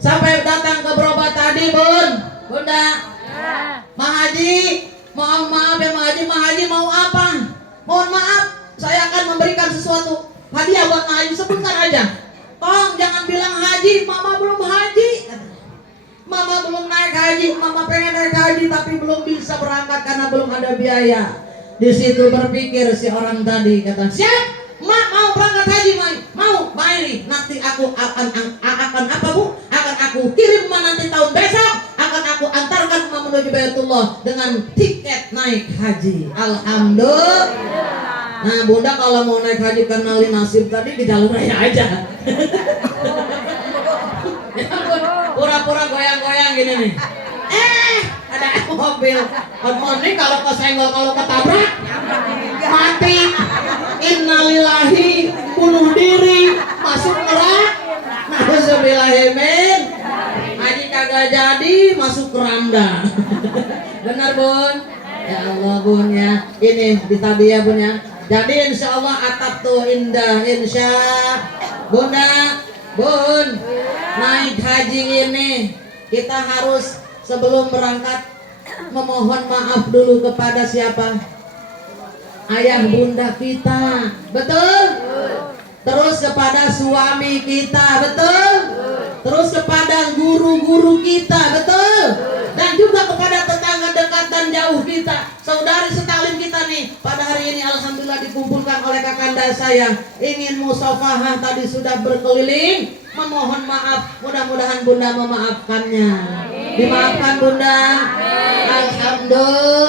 Sampai datang ke berobat tadi Bun, Bunda, Mak Haji, mohon maaf ya Mak Haji, Mak Haji mau apa? Mohon maaf, saya akan memberikan sesuatu hadiah buat Mak Haji, sebentar aja. Tolong jangan bilang haji, mama belum haji. Mama belum naik haji, mama pengen naik haji tapi belum bisa berangkat karena belum ada biaya. Di situ berpikir si orang tadi, kata, siap, mak mau berangkat haji, mau, Mairi. Nanti aku akan apa Bu? Akan aku kirim nanti tahun besok, akan aku antarkan menuju Baitullah dengan tiket naik haji. Alhamdulillah. Nah Bunda kalau mau naik haji karena nasib tadi di jalur raya aja. Pura-pura goyang-goyang gini nih. Ada mobil. Ini kalau kesenggol, kalau ketabrak mati. Innalillahi, bunuh diri, masuk neraka. Nauzubillahimin. Haji kagak jadi, masuk keranda. Benar Bun? Ya Allah Bun ya. Ini di tadi ya Bun ya. Jadi insya Allah atap tuh indah, insya Bunda, Bun, naik haji ini kita harus sebelum berangkat memohon maaf dulu kepada siapa? Ayah bunda kita, betul? Terus kepada suami kita, betul? Terus kepada guru-guru kita, betul? Dan juga kepada tetangga dekat dan jauh kita, saudari setaklim kita nih. Pada hari ini alhamdulillah dikumpulkan oleh kakanda saya, ingin musafahah tadi sudah berkeliling, memohon maaf, mudah-mudahan bunda memaafkannya. Dimaafkan bunda. Alhamdulillah.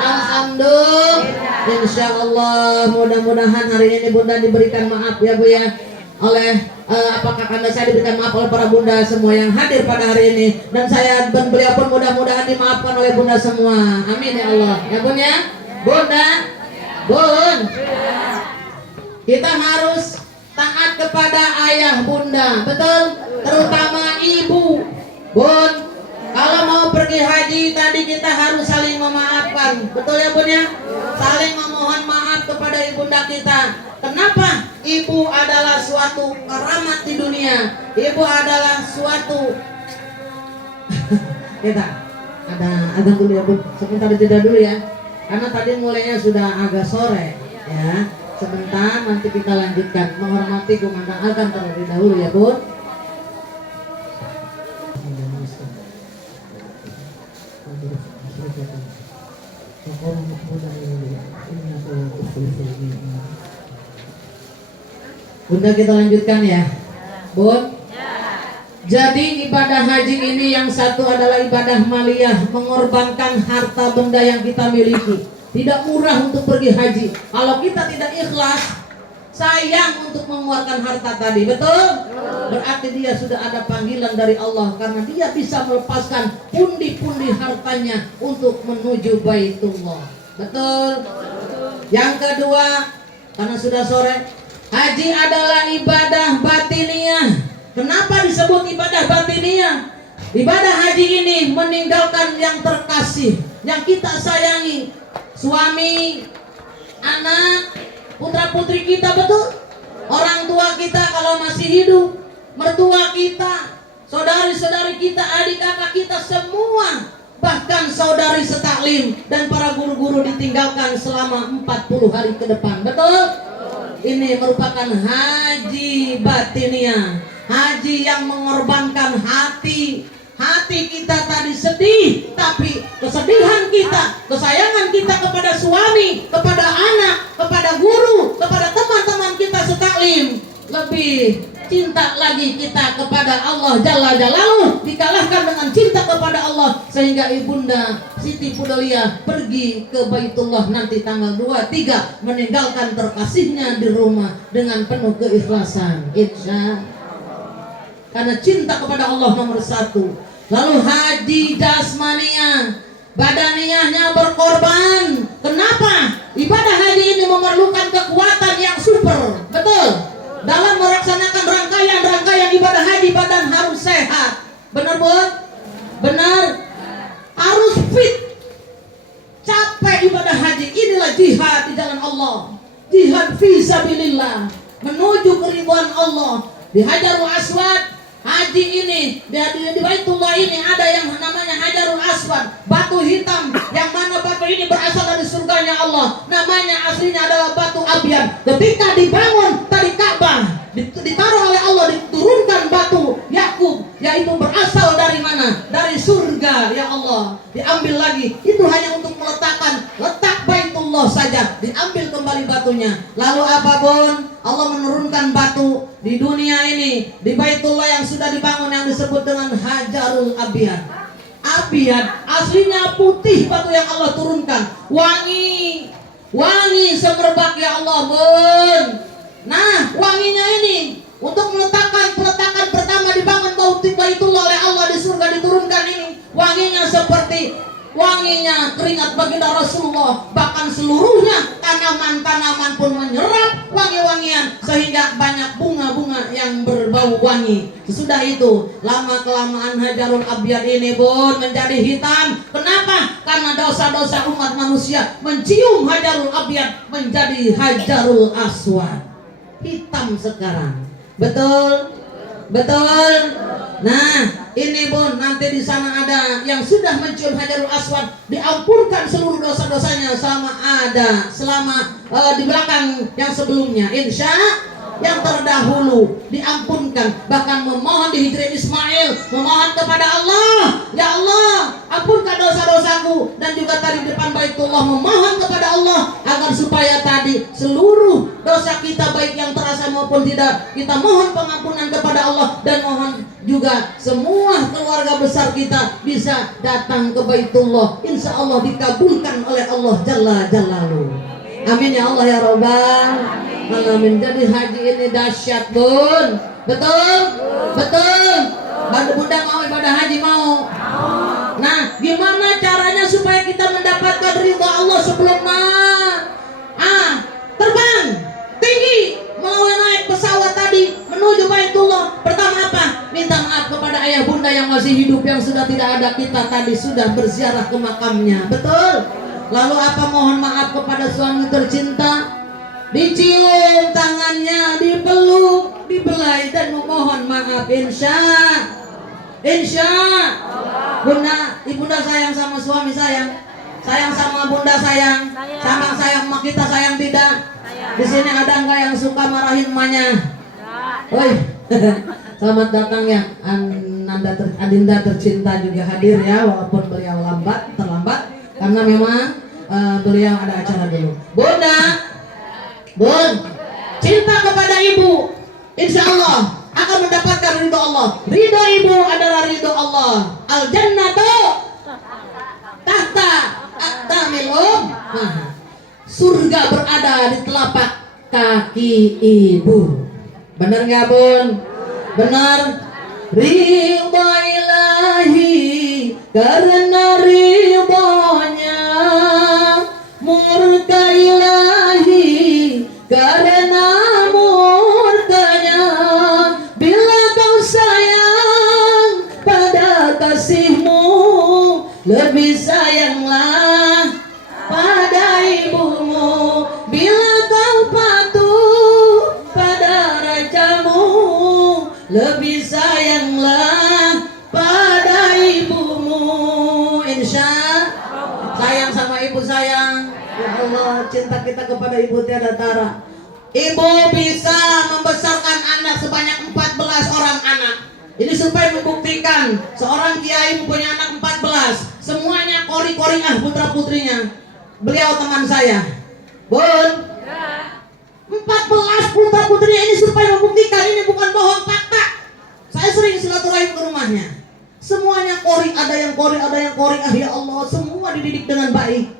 Alhamdulillah. Insya Allah mudah-mudahan hari ini bunda diberikan maaf ya Bu ya, oleh apakah kakanda saya diberikan maaf oleh para bunda semua yang hadir pada hari ini, dan saya dan beliau pun mudah-mudahan dimaafkan oleh bunda semua. Amin ya Allah. Ya Bun ya. Bunda, Bun, kita harus taat kepada ayah bunda, betul? Terutama ibu. Bun, kalau mau pergi haji tadi kita harus saling memaafkan, betul ya Bun ya? Saling memohon maaf kepada ibunda kita. Kenapa? Ibu adalah suatu keramat di dunia. Ibu adalah suatu kita ada azan dulu ya Bun. Sebentar jeda dulu ya. Karena tadi mulainya sudah agak sore ya. Sebentar nanti kita lanjutkan menghormati kumandang azan terlebih dahulu ya Bun. Bunda kita lanjutkan ya Bun. Jadi ibadah haji ini yang satu adalah ibadah maliyah, mengorbankan harta benda yang kita miliki. Tidak murah untuk pergi haji. Kalau kita tidak ikhlas, sayang untuk mengeluarkan harta tadi, betul? Berarti dia sudah ada panggilan dari Allah, karena dia bisa melepaskan pundi-pundi hartanya untuk menuju Baitullah, betul? Yang kedua, karena sudah sore, haji adalah ibadah batiniyah. Kenapa disebut ibadah batiniyah? Ibadah haji ini meninggalkan yang terkasih, yang kita sayangi, suami, anak, putra-putri kita, betul? Orang tua kita kalau masih hidup, mertua kita, saudari-saudari kita, adik kakak kita semua, bahkan saudari setaklim dan para guru-guru ditinggalkan selama 40 hari ke depan, betul? Ini merupakan haji batiniyah, haji yang mengorbankan hati. Hati kita tadi sedih, tapi kesedihan kita, kesayangan kita kepada suami, kepada anak, kepada guru, kepada teman-teman kita setaklim, lebih cinta lagi kita kepada Allah Jalla Jalaluhu, dikalahkan dengan cinta kepada Allah, sehingga ibunda Siti Pudalia pergi ke Baitullah nanti tanggal 2-3 meninggalkan terkasihnya di rumah dengan penuh keikhlasan, insya Allah. Karena cinta kepada Allah nomor 1. Lalu haji jasmania, badaniyahnya berkorban. Kenapa? Ibadah haji ini memerlukan kekuatan yang super, betul? Dalam melaksanakan rangkaian ibadah haji pada sabilillah, menuju keriduan Allah. Di Hajarul Aswad haji ini, di Baitullah ini ada yang namanya Hajarul Aswad, batu hitam yang mana batu ini berasal dari surganya Allah. Namanya aslinya adalah batu abyad. Ketika dibangun tadi Ka'bah, ditaruh oleh Allah, diturunkan batu Yakub, yaitu berasal dari mana? Dari surga ya Allah. Diambil lagi, itu hanya untuk letak Baitullah saja, diambil kembali batunya. Lalu apa Bun? Allah menurunkan batu di dunia ini, di Baitullah yang sudah dibangun, yang disebut dengan Hajarul Abyad. Abyad aslinya putih, batu yang Allah turunkan, wangi semerbak ya Allah Bun. Nah, wanginya ini untuk peletakan pertama dibangun Baitullah oleh Allah di surga, diturunkan ini. Wanginya seperti wanginya keringat baginda Rasulullah. Bahkan seluruhnya tanaman-tanaman pun menyerap wangi-wangian, sehingga banyak bunga-bunga yang berbau wangi. Sesudah itu, lama-kelamaan Hajarul Abyad ini Bun menjadi hitam. Kenapa? Karena dosa-dosa umat manusia mencium Hajarul Abyad menjadi Hajarul Aswad. Hitam sekarang. Betul? Betul? Nah, ini Bun, nanti di sana ada yang sudah mencium Hajarul Aswad, diampunkan seluruh dosa-dosanya selama di belakang yang sebelumnya. Insya yang terdahulu diampunkan, bahkan memohon di Hijri Ismail, memohon kepada Allah, ya Allah, ampunkan dosa-dosaku, dan juga tadi di depan Baitullah memohon kepada Allah agar supaya tadi seluruh dosa kita baik yang terasa maupun tidak, kita mohon pengampunan kepada Allah, dan mohon juga semua keluarga besar kita bisa datang ke Baitullah. Insya Allah dikabulkan oleh Allah Jalla Jalaluhu. Amin ya Allah ya Rabbal Alamin. Jadi haji ini dahsyat Bun. Betul? Betul. Bunda mau ibadah haji mau? Nah, gimana caranya supaya kita mendapatkan ridha Allah sebelum terbang tinggi melalui naik pesawat tadi menuju Baitullah? Pertama apa? Minta maaf kepada ayah bunda yang masih hidup, yang sudah tidak ada. Kita tadi sudah berziarah ke makamnya. Betul? Lalu apa? Mohon maaf kepada suami tercinta, dicium tangannya, dipeluk, dibelai, dan memohon maaf. Insya Bunda, ibunda sayang sama suami sayang sama bunda sayang sama sayang sama kita sayang tidak? Di sini ada enggak yang suka marahin emaknya? Woi, selamat datang ya Adinda tercinta juga hadir ya, walaupun beliau terlambat karena memang beliau ada acara dulu. Bun, cinta kepada ibu, insya Allah akan mendapatkan ridho Allah. Ridho ibu adalah ridho Allah. Al jannatu tahta aqdamil ummah. Surga berada di telapak kaki ibu. Benar nggak Bun? Benar. Ridho ilahi karena ridhonya, murka ilahi karena murkanya. Bila kau sayang pada kasihmu, lebih sayanglah pada ibumu. Bila kau patuh pada rajamu, lebih sayanglah pada ibumu. Insya sayang sama ibu sayang. Ya Allah, cinta kita kepada ibu tiada tara. Ibu bisa membesarkan anak sebanyak 14 orang anak. Ini supaya membuktikan seorang kiai mempunyai anak 14. Semuanya kori-koriah putra putrinya. Beliau teman saya. Bun, 14 putra putrinya ini supaya membuktikan ini bukan bohong, fakta. Saya sering silaturahim ke rumahnya. Semuanya kori, ada yang kori, ya Allah, semua dididik dengan baik.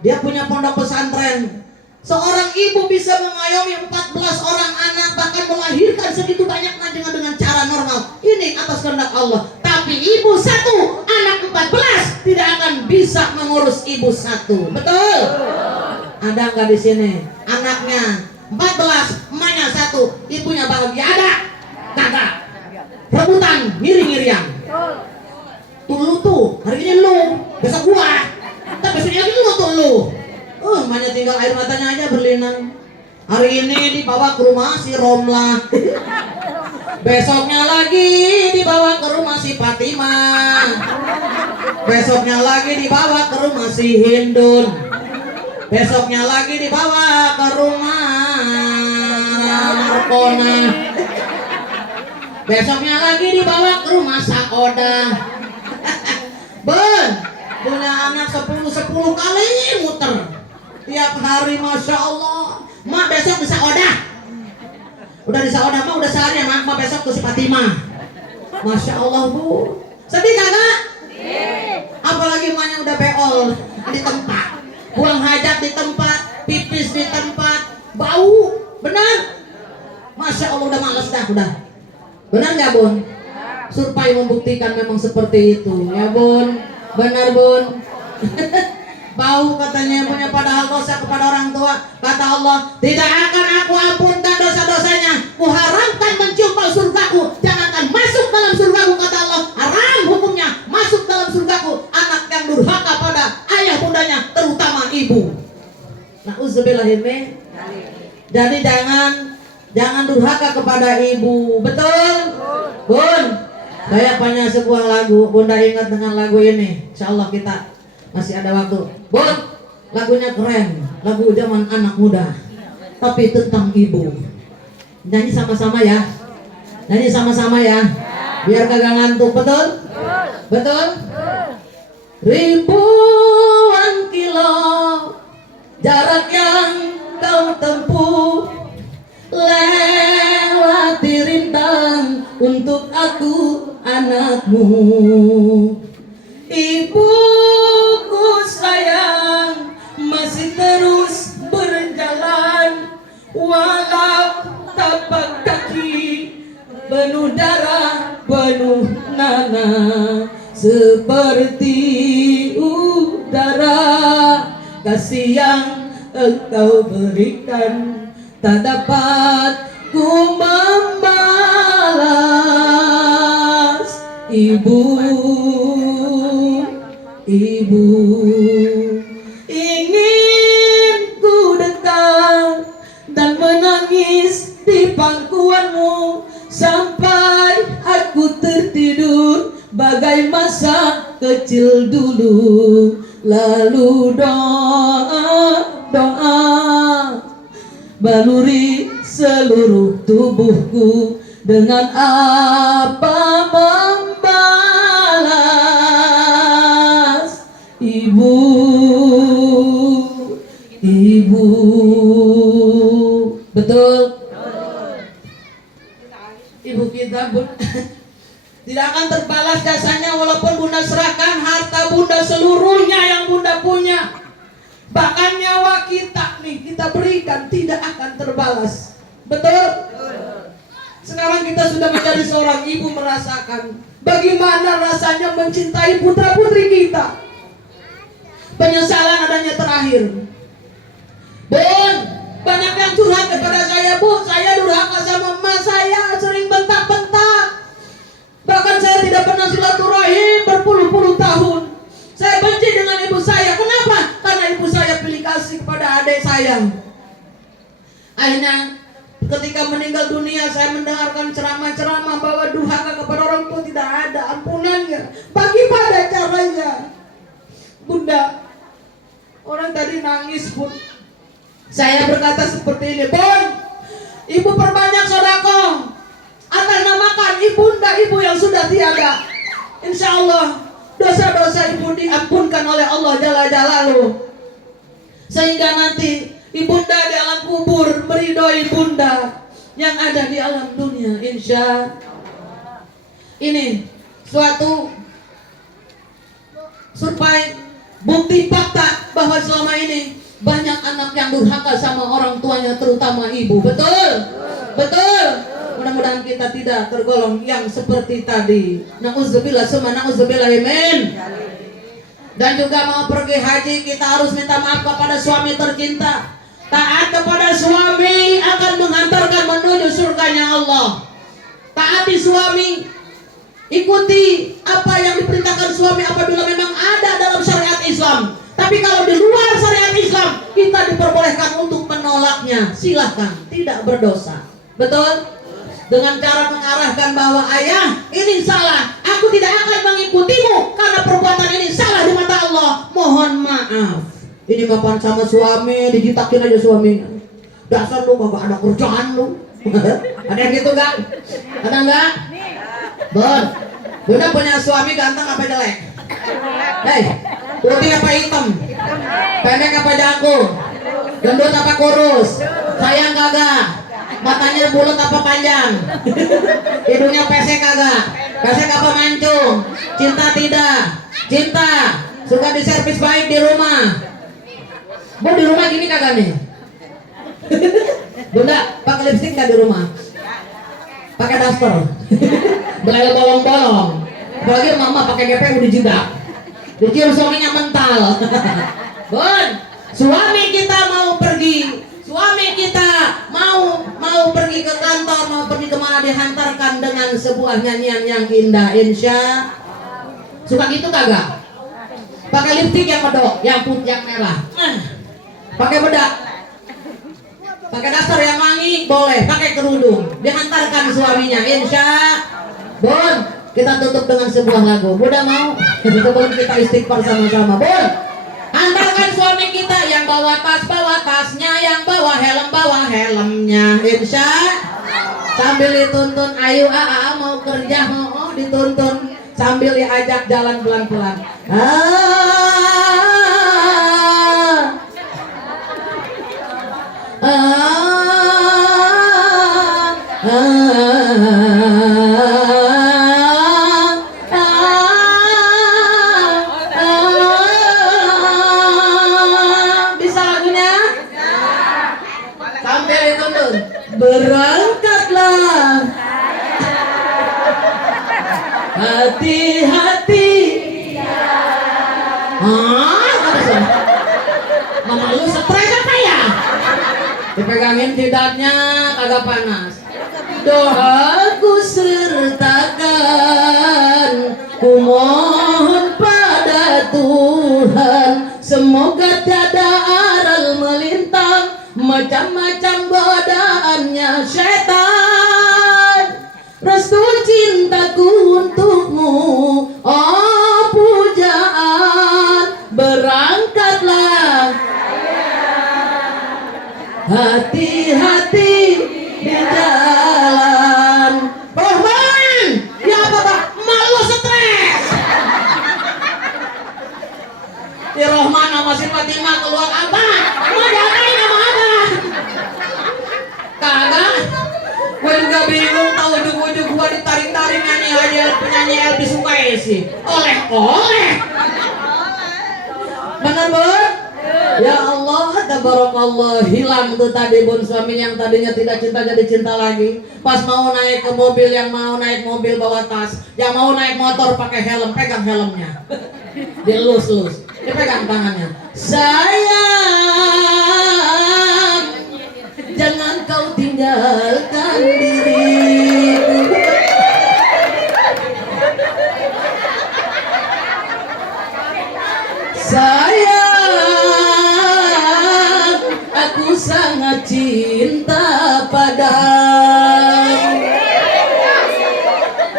Dia punya pondok pesantren. Seorang ibu bisa mengayomi 14 orang anak, bahkan melahirkan segitu banyaknya dengan cara normal. Ini atas kehendak Allah. Tapi ibu satu, anak 14 tidak akan bisa mengurus ibu satu. Betul? Ada nggak di sini? Anaknya 14, emaknya satu, ibunya bahagia. Ada? Kagak. Rebutan, ngiri-ngirian. Tuh tuh, hari ini lu, besok gua. Tapi besoknya lagi lu tuh lu. Emaknya tinggal air matanya aja berlinang. Hari ini dibawa ke rumah si Romlah. Besoknya lagi dibawa ke rumah si Fatimah. Besoknya lagi dibawa ke rumah si Hindun. Besoknya lagi dibawa ke rumah Markona. Besoknya lagi dibawa ke rumah Sakoda. Ben, punya anak 10 kali muter tiap hari, masya Allah. Mak besok di Sakoda. Udah di Sakoda mah udah sehari ya mak besok ke si Fatimah. Masya Allah bu. Sedih kagak? Apalagi emaknya udah beol di tempat, buang hajat di tempat, pipis di tempat, bau, benar? Masya Allah udah males dah udah. Benar nggak bun? Survei membuktikan memang seperti itu, ya bun. Benar bun. Bau katanya punya, padahal dosa kepada orang tua. Kata Allah, tidak akan aku ampunkan dosa-dosanya. Kuharamkan mencium bau surgaku. Jangankan masuk dalam surgaku, kata Allah. Haram hukumnya masuk dalam surgaku anak yang durhaka pada ayah bundanya, terutama ibu. Na'udzubillahimin. Jadi jangan durhaka kepada ibu. Betul? Bun, saya punya sebuah lagu. Bunda ingat dengan lagu ini. Insya Allah kita masih ada waktu. Bun, lagunya keren. Lagu zaman anak muda, tapi tentang ibu. Nyanyi sama-sama ya. Nyanyi sama-sama ya. Biar kagak ngantuk. Betul? Betul? Ribuan kilo jarak yang kau tempuh, lewati rintang untuk aku anakmu. Ibuku sayang masih terus berjalan, walau tapak kaki penuh darah, penuh nanah. Seperti udara kasih yang engkau berikan, tak dapat ku membalas. Ibu, ingin ku dekat dan menangis di pangkuanmu sampai aku tertidur bagai masa kecil dulu. Lalu doa baluri seluruh tubuhku, dengan apa membalas. Ibu, betul? Ibu kita tidak akan terbalas jasanya, walaupun bunda serahkan harta bunda seluruhnya yang bunda punya, bahkan nyawa kita nih kita berikan, tidak akan terbalas. Betul? Sekarang kita sudah menjadi seorang ibu, merasakan bagaimana rasanya mencintai putra putri kita. Penyesalan adanya terakhir. Bun, banyak yang curhat kepada saya, bu, saya durhaka sama emak saya, sering bentak-bentak. Bahkan saya tidak pernah silaturahim berpuluh-puluh tahun. Saya benci dengan ibu saya. Kenapa? Karena ibu saya pilih kasih kepada adik saya. Akhirnya ketika meninggal dunia, saya mendengarkan ceramah-ceramah bahwa durhaka kepada orang tua tidak ada ampunannya. Bagaimana caranya? Bunda, orang tadi nangis pun. Saya berkata seperti ini, Bun, ibu perbanyak sedekah atas namakan ibunda ibu yang sudah tiada. Insya Allah dosa-dosa ibu diampunkan oleh Allah Jalla Jalaluhu, sehingga nanti ibunda di alam kubur meridhoi bunda yang ada di alam dunia. Insya ini suatu survei bukti fakta bahwa selama ini banyak anak yang durhaka sama orang tuanya, terutama ibu. Betul? Betul? Mudah-mudahan kita tidak tergolong yang seperti tadi. Na'udzubillah summa na'udzubillah, amin. Dan juga mau pergi haji, kita harus minta maaf kepada suami tercinta. Taat kepada suami akan menghantarkan menuju surganya Allah. Taati suami, ikuti apa yang diperintahkan suami apabila memang ada dalam syariat Islam. Tapi kalau di luar syariat Islam, kita diperbolehkan untuk menolak. menolaknya, silahkan, tidak berdosa. Betul? Dengan cara mengarahkan bahwa ayah, ini salah, aku tidak akan mengikutimu karena perbuatan ini salah di mata Allah. Mohon maaf. Ini mapan sama suami, dijitakin aja suaminya. Dasar lu kagak ada kerjaan lu. Ada yang gitu gak? Ada enggak? Bon, Bunda punya suami ganteng apa jelek? Hei, putih apa hitam? Pendek apa jago? Gendut apa kurus? Sayang kagak? Matanya bulat apa panjang? Hidungnya pesek kagak? Pesek apa mancung? Cinta tidak? Cinta. Suka diservis baik di rumah? Bu di rumah gini kagak nih? Bunda pakai lipstik nggak di rumah? Pakai daster? Belel bolong-bolong. Apalagi mama pakai gepeng udah jidak. Dicium suaminya mental. Bun, suami kita mau pergi. Suami kita mau pergi ke kantor, mau pergi kemana, dihantarkan dengan sebuah nyanyian yang indah. Insya suka gitu kagak? Pakai lipstik yang medok, yang putih, yang merah. Pakai bedak, pakai dasar yang wangi, boleh. Pakai kerudung, dihantarkan suaminya. Insya Bun, kita tutup dengan sebuah lagu. Bunda mau? Sebelum kita istighfar sama-sama. Bun, antarkan suami kita yang bawa tasnya, yang bawa helmnya. Insya sambil dituntun, ayo mau kerja, mau dituntun sambil diajak jalan pelan-pelan. Berangkatlah, hati-hati. Mama lu stres apa ya? Dipegangin jidatnya kagak panas. Doaku sertakan, ku mohon pada Tuhan, semoga tiada aral melintang, macam-macam godaannya setan. Restu cintaku untukmu, oh pujaan. Berangkatlah, hati-hati di jalan. Rohman, ya apa malu stres. Si Rohman sama si Fatimah keluar apa? Mau diapain sama abang? Kagak. Gue juga bingung, tahu ujung-ujung gue ditarik-tarik penyanyi Elvi Sukaisi. Oleh. Bener Bun? Ya Allah, tabarakallah, hilang tuh tadi Bun, suami yang tadinya tidak cinta jadi cinta lagi. Pas mau naik ke mobil, yang mau naik mobil bawa tas, yang mau naik motor pakai helm, pegang helmnya. Dilus-lus, dipegang tangannya. Sayang, jangan kau tinggalkan diriku. Sayang, aku sangat cinta padamu.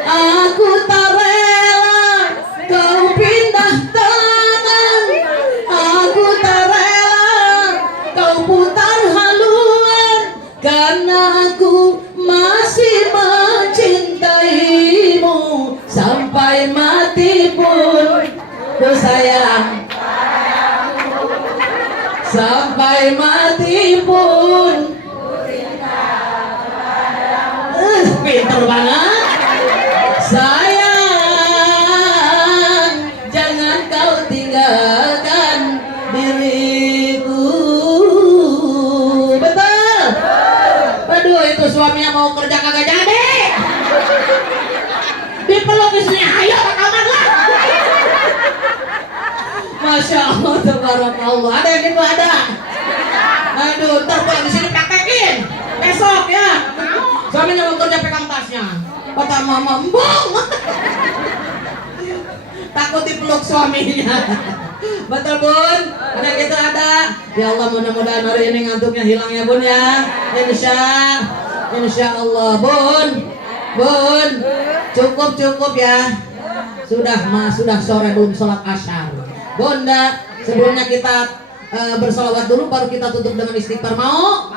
Aku tak rela kau pindah tangan. Aku tak rela kau putar haluan, karena aku masih mencintaimu. Sampai mati pun ku sayang, sampai mati pun. Pinter banget. Sayang, jangan kau tinggalkan diriku. Betul? Aduh, itu suaminya mau kerja kagak jadi. Dipeluk istrinya, ayo ke kamar lah. Masya Allah, tabarakallah. Ada yang gitu ada. Aduh, ntar pulang di sini praktekin. Besok ya. Suaminya mau kerja pegang tasnya. Kata mama, embung. Takut dipeluk suaminya. Betul Bun? Ada gitu ada. Ya Allah mudah-mudahan hari ini ngantuknya hilang ya Bun ya. Insya Allah Bun. Bun, cukup ya. Sudah sore belum sholat asyar. Bunda, sebelumnya kita bersolawat dulu baru kita tutup dengan istighfar. Mau?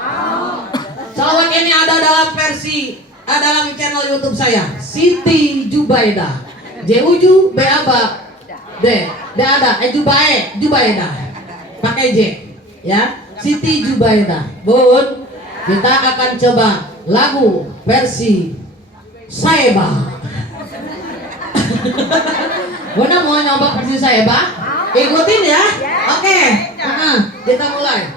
Salawat ini ada dalam channel YouTube saya, Siti Jubaidah. Juju Beaba D ada Jubaidah. Pakai J ya. Siti Jubaidah. Bun, kita akan coba lagu versi Saeba. Bunda mau nyoba versi Saeba? Ikutin ya. Oke. Kita mulai.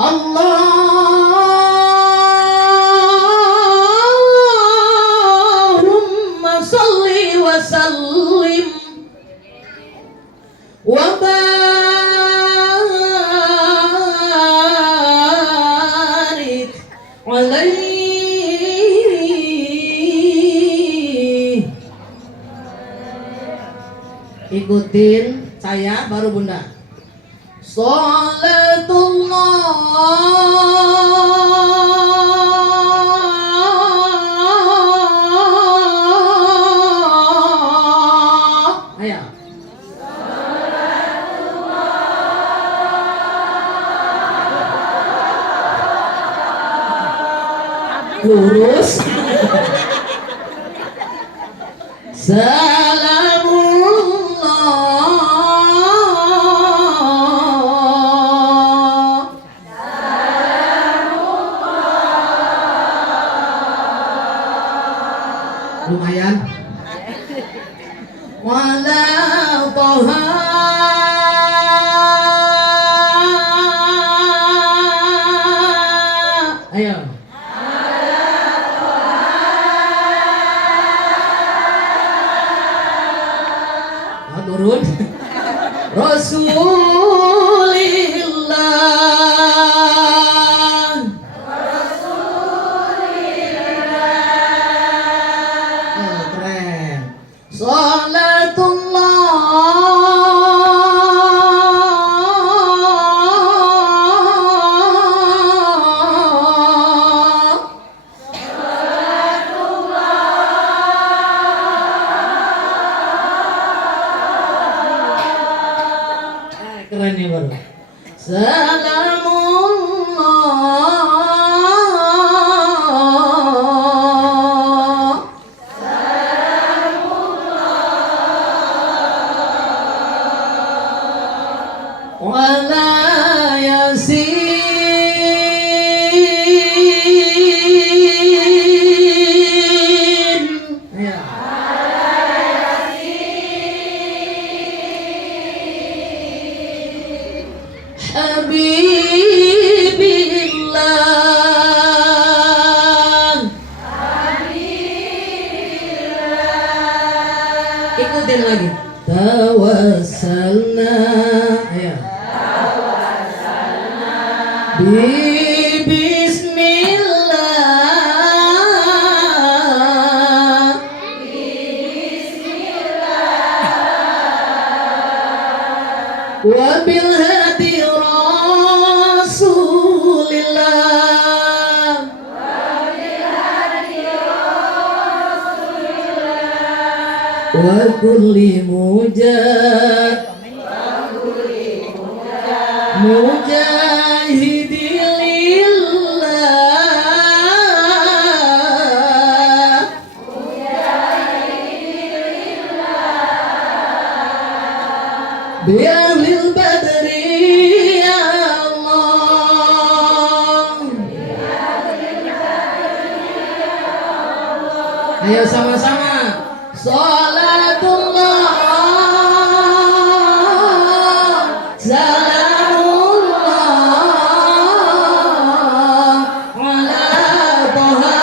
Allahumma salli wa sallim wa barik alaihi. Ikutin saya baru Bunda. Salatullah. Ayo. Lurus. Lumayan. Wala toha. Ayo. Turun. Rasulillah. Keren. Salatullah. Keren ya baru. Salamullah. Wala yasin. Ya. Habibillah. Ikutin lagi. Tawassalna. Ayo. Bismillah. Wabil hadi Rasulillah. Wa kulli mujahidilillah. Bi'ahlil badri ya Allah. Ayo sama-sama. Salatullah. Salamullah. Ala Toha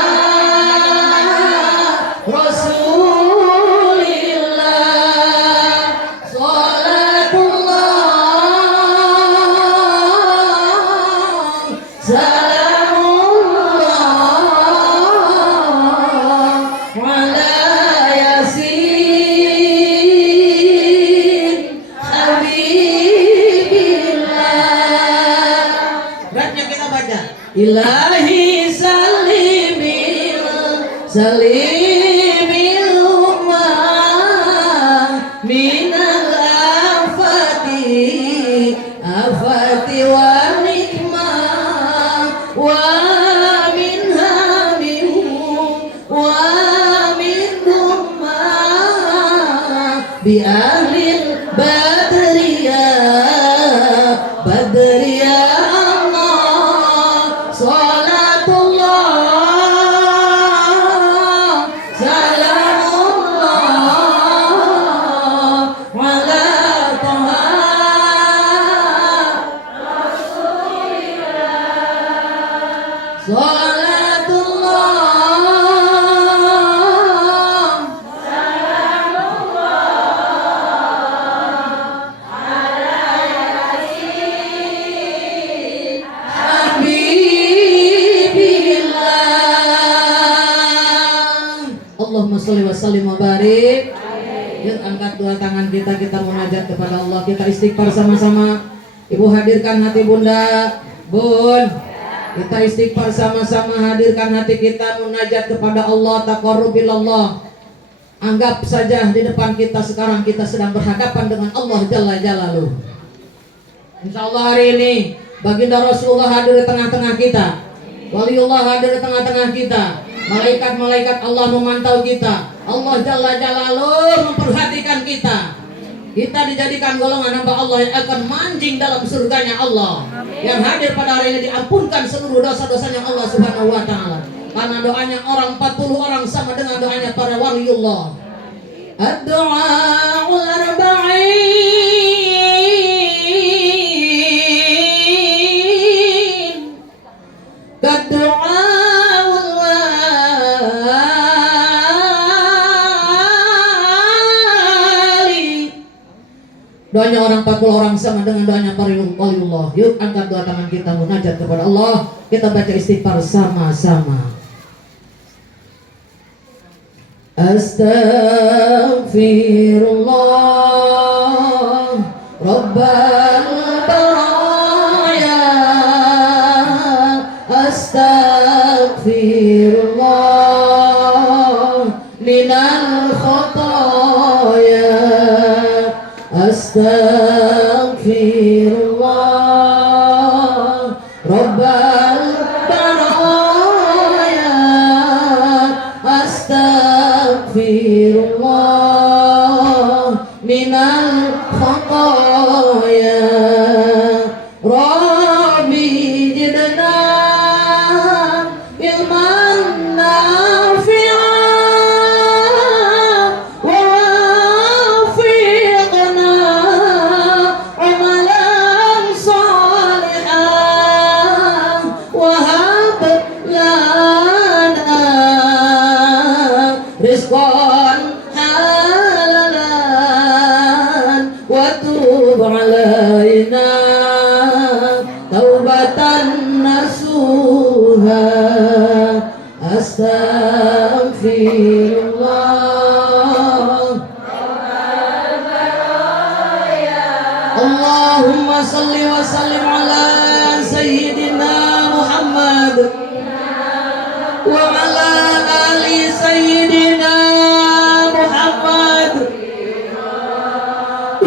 Rasulillah. Salatullah. Salamullah. Wala yasin. salimil salimil ummah minal afati wa nikmah wa minha minhum wa minhum bi ahlil badriya badriya Allah salatullah salamullah ala taha salatullah habibillah. Allahumma sholli wa sallim wa barik. Yuk angkat dua tangan kita munajat kepada Allah, kita istighfar sama-sama. Ibu hadirkan hati bunda, bun. Kita istighfar sama-sama, hadirkan hati kita munajat kepada Allah, taqarrubillah. Anggap saja di depan kita sekarang kita sedang berhadapan dengan Allah Jalla Jalaluh. Insya Allah hari ini baginda Rasulullah hadir di tengah-tengah kita, waliullah hadir di tengah-tengah kita, malaikat-malaikat Allah memantau kita, Allah Jalla Jalaluh memperhatikan kita. Kita dijadikan golongan hamba Allah yang akan manjing dalam surganya Allah. Yang hadir pada hari ini diampunkan seluruh dosa-dosanya Allah Subhanahu wa taala. Karena doanya orang 40 orang sama dengan doanya para waliullah. Ad-du'aul arba'in kad-du'aul wali. Doanya orang 40 orang sama dengan doanya para waliullah. Yuk angkat dua tangan kita munajat kepada Allah. Kita baca istighfar sama-sama. Astaghfirullah Rabbal baraya. Astaghfirullah minal khataya. Astaghfirullah Rabbal baraya. Astaghfirullah minal khataya. Rabbi jidna ilman nafi'an wa wafiqna amalan salihan wa hab lana rizqan halalan wa tub alaina taubatan nasuha. Astaghfirullah Allahumma salli wa sallim ala sayyidina Muhammad wa ala ali sayyidina Muhammad.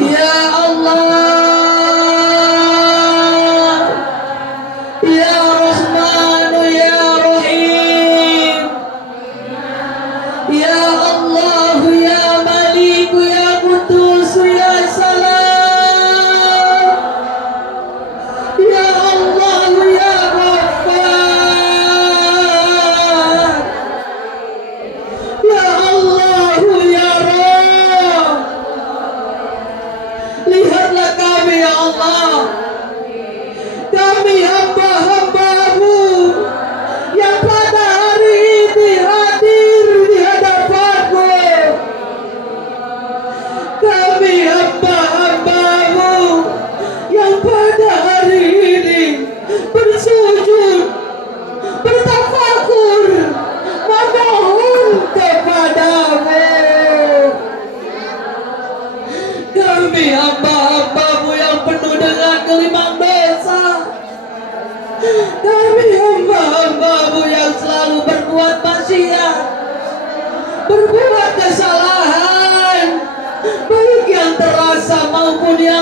Ya Allah, Ya Rahman, Ya Rahim, Ya Allah, Ya Malik, Ya Qudus, Ya Salam, Ya Allah, Ya Ghaffar,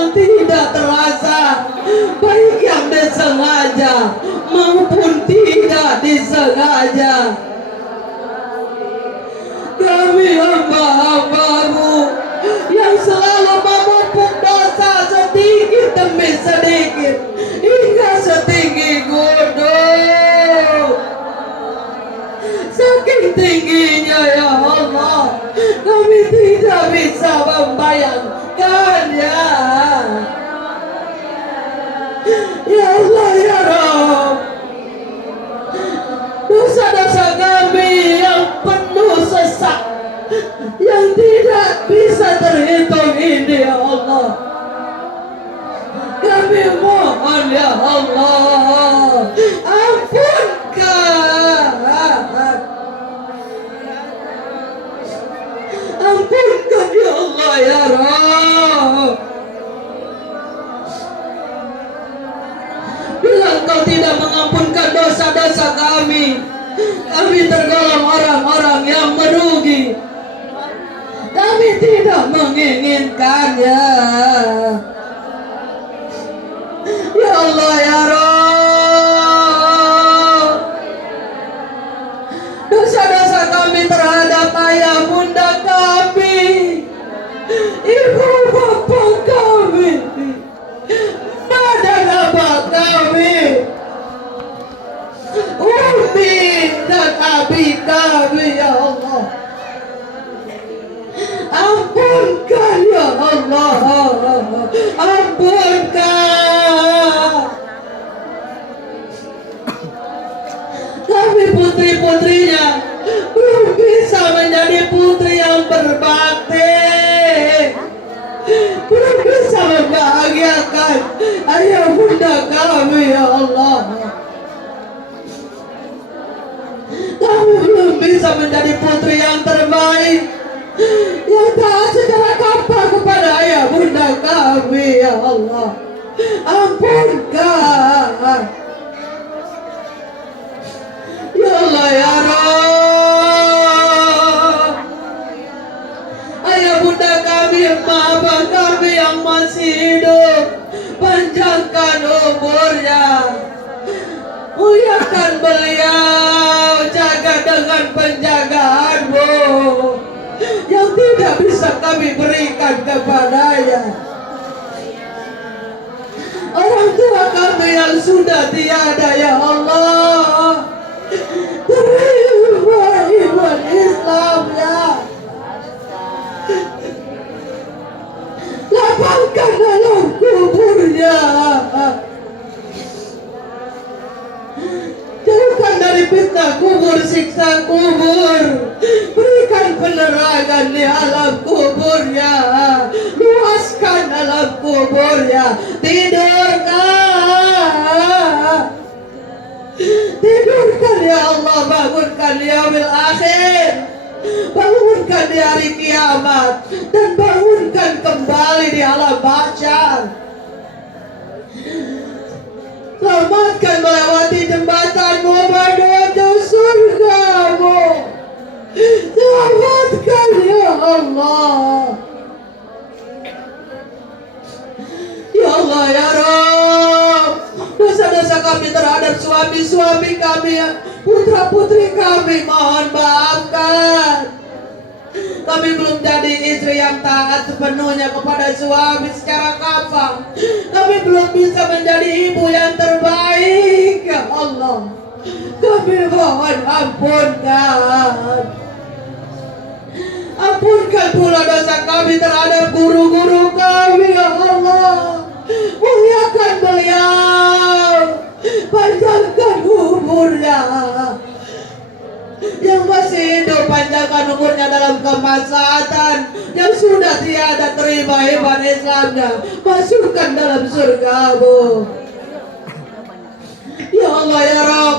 yang tidak terasa, baik yang disengaja maupun tidak disengaja. Kami hamba-hambamu yang selalu memupuk dosa sedikit demi sedikit hingga setinggi gunung. Saking tingginya ya Allah, kami tidak bisa membayangkannya. Ya Allah ya Rabb, dosa-dosa kami yang penuh sesak, yang tidak bisa terhitung ini ya Allah, kami mohon ya Allah, ampunkan ya Allah ya Rabb. Bila Engkau tidak mengampunkan dosa-dosa kami tergolong orang-orang yang merugi. Kami tidak menginginkannya. Ya Allah ya Rabb, dosa-dosa kami terhadap ayah bunda kami, ibu bapak kami, emak dan abah kami, umi dan abi kami ya Allah. Ampunkan ya Allah, ampunkan. Kami putri-putrinya belum bisa menjadi putri yang berbakti, belum bisa membahagiakan ayah bunda kami ya Allah. Kami belum bisa menjadi putri yang terbaik, yang taat secara kapal kepada ayah bunda kami ya Allah. Ampunkan ya Allah ya Rabb. Ayah bunda kami, abah kami yang masih hidup, panjangkan umurnya, muliakan beliau, jaga dengan penjagaanmu yang tidak bisa kami berikan kepadanya. Orang tua kami yang sudah tiada ya Allah, terima iman Islam ya, lapangkan dalam kuburnya, jauhkan dari fitnah kubur, siksa kubur, berikan penerangan di alam kuburnya, luaskan alam kuburnya, tidurkan ya Allah, bangunkan di yaumil akhir, bangunkan di hari kiamat, dan bangunkan kembali di alam mahsyar. Selamatkan melewati jembatanmu menuju surgamu. Selamatkan ya Allah. Ya Allah ya Rabb, dosa-dosa kami terhadap suami-suami kami, putra-putri kami mohon maafkan. Kami belum jadi istri yang taat sepenuhnya kepada suami secara kafah. Kami belum bisa menjadi ibu yang terbaik ya Allah. Kami mohon ampunkan. Ampunkan pula dosa kami terhadap guru-guru kami ya Allah. Muliakan beliau, panjangkan umurnya. Yang masih hidup panjangkan umurnya dalam kemaslahatan, yang sudah tiada terima iman Islamnya masukkan dalam surgamu. Ya Allah ya Rabb,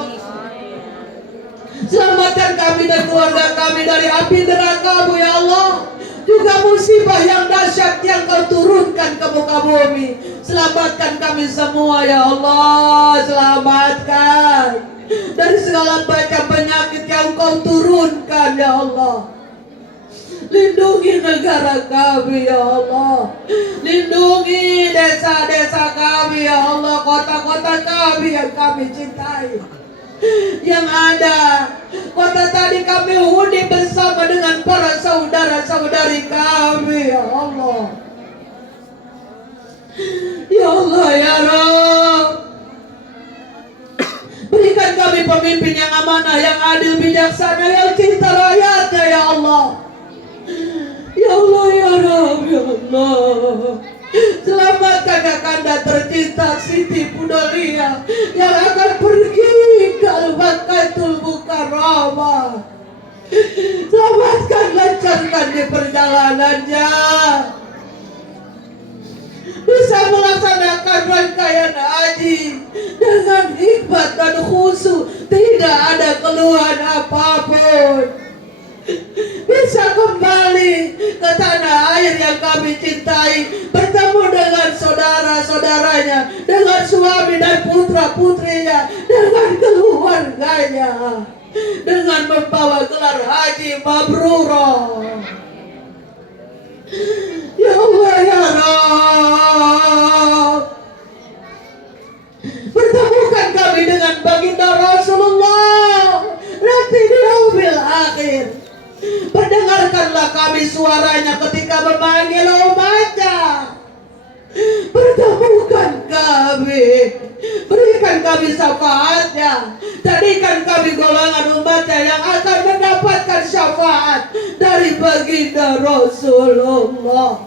selamatkan kami dan keluarga kami dari api neraka-Mu ya Allah. Juga musibah yang dahsyat yang Kau turunkan ke muka bumi. Selamatkan kami semua ya Allah, selamatkan dari segala macam penyakit yang Kau turunkan ya Allah. Lindungi negara kami ya Allah. Lindungi desa-desa kami ya Allah, kota-kota kami yang kami cintai. Yang ada kota tadi kami huni bersama dengan para saudara-saudari kami ya Allah. Ya Allah ya Rabb, berikan kami pemimpin yang amanah, yang adil, bijaksana, yang cinta rakyatnya ya Allah. Ya Allah ya Rabb ya Allah, selamatkan Kakanda tercinta Siti Pudolia yang akan pergi ke Al-Baqatul Mukarramah. Selamatkan, lancarkan di perjalanannya, bisa melaksanakan rangkaian haji dengan hikmat dan khusyuk, tidak ada keluhan apapun. Bisa kembali ke tanah air yang kami cintai, bertemu dengan saudara-saudaranya, dengan suami dan putra-putrinya, dengan keluarganya, dengan membawa gelar haji mabrurah. Ya Allah ya Rabb, pertemukan kami dengan baginda Rasulullah nanti di yaumil akhir. Perdengarkanlah kami suaranya ketika memanggil umatnya. Pertemukan kami, berikan kami syafaatnya, jadikan kami golongan umatnya yang akan mendapatkan syafaat dari baginda Rasulullah.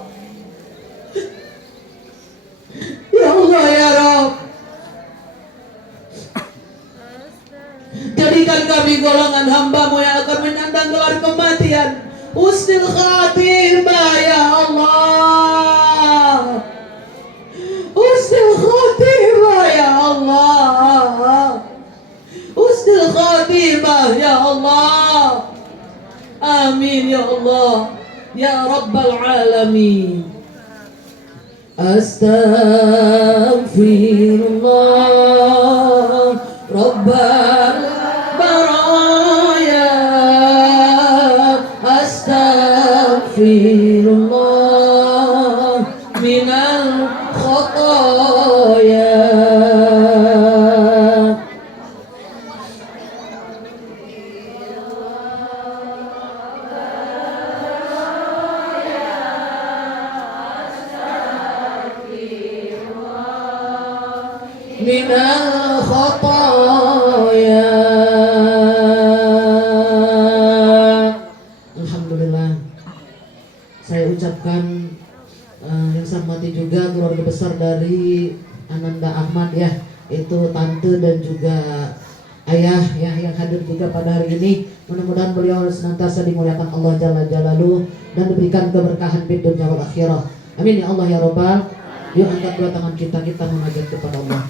Ya Allah ya Rabb, jadikan kami golongan hamba-Mu yang akan menyandang gelar kematian husnul khatimah ya Allah. Husnul khatimah ya Allah. Husnul khatimah ya Allah. Amin ya Allah ya Rabbal alamin. Astaghfirullah Rabbal baraya. Astaghfirullah minal khotoya. Minal khotoya. Alhamdulillah, saya ucapkan yang saya hormati juga keluarga besar dari Ananda Ahmad ya, itu tante dan juga ayah ya yang hadir juga pada hari ini. Mudah-mudahan beliau senantiasa dimuliakan Allah Jalla Jalaluhu dan diberikan keberkahan di dunia wal akhirah. Amin ya Allah ya Rabbal. Yuk angkat dua tangan kita munajat kepada Allah.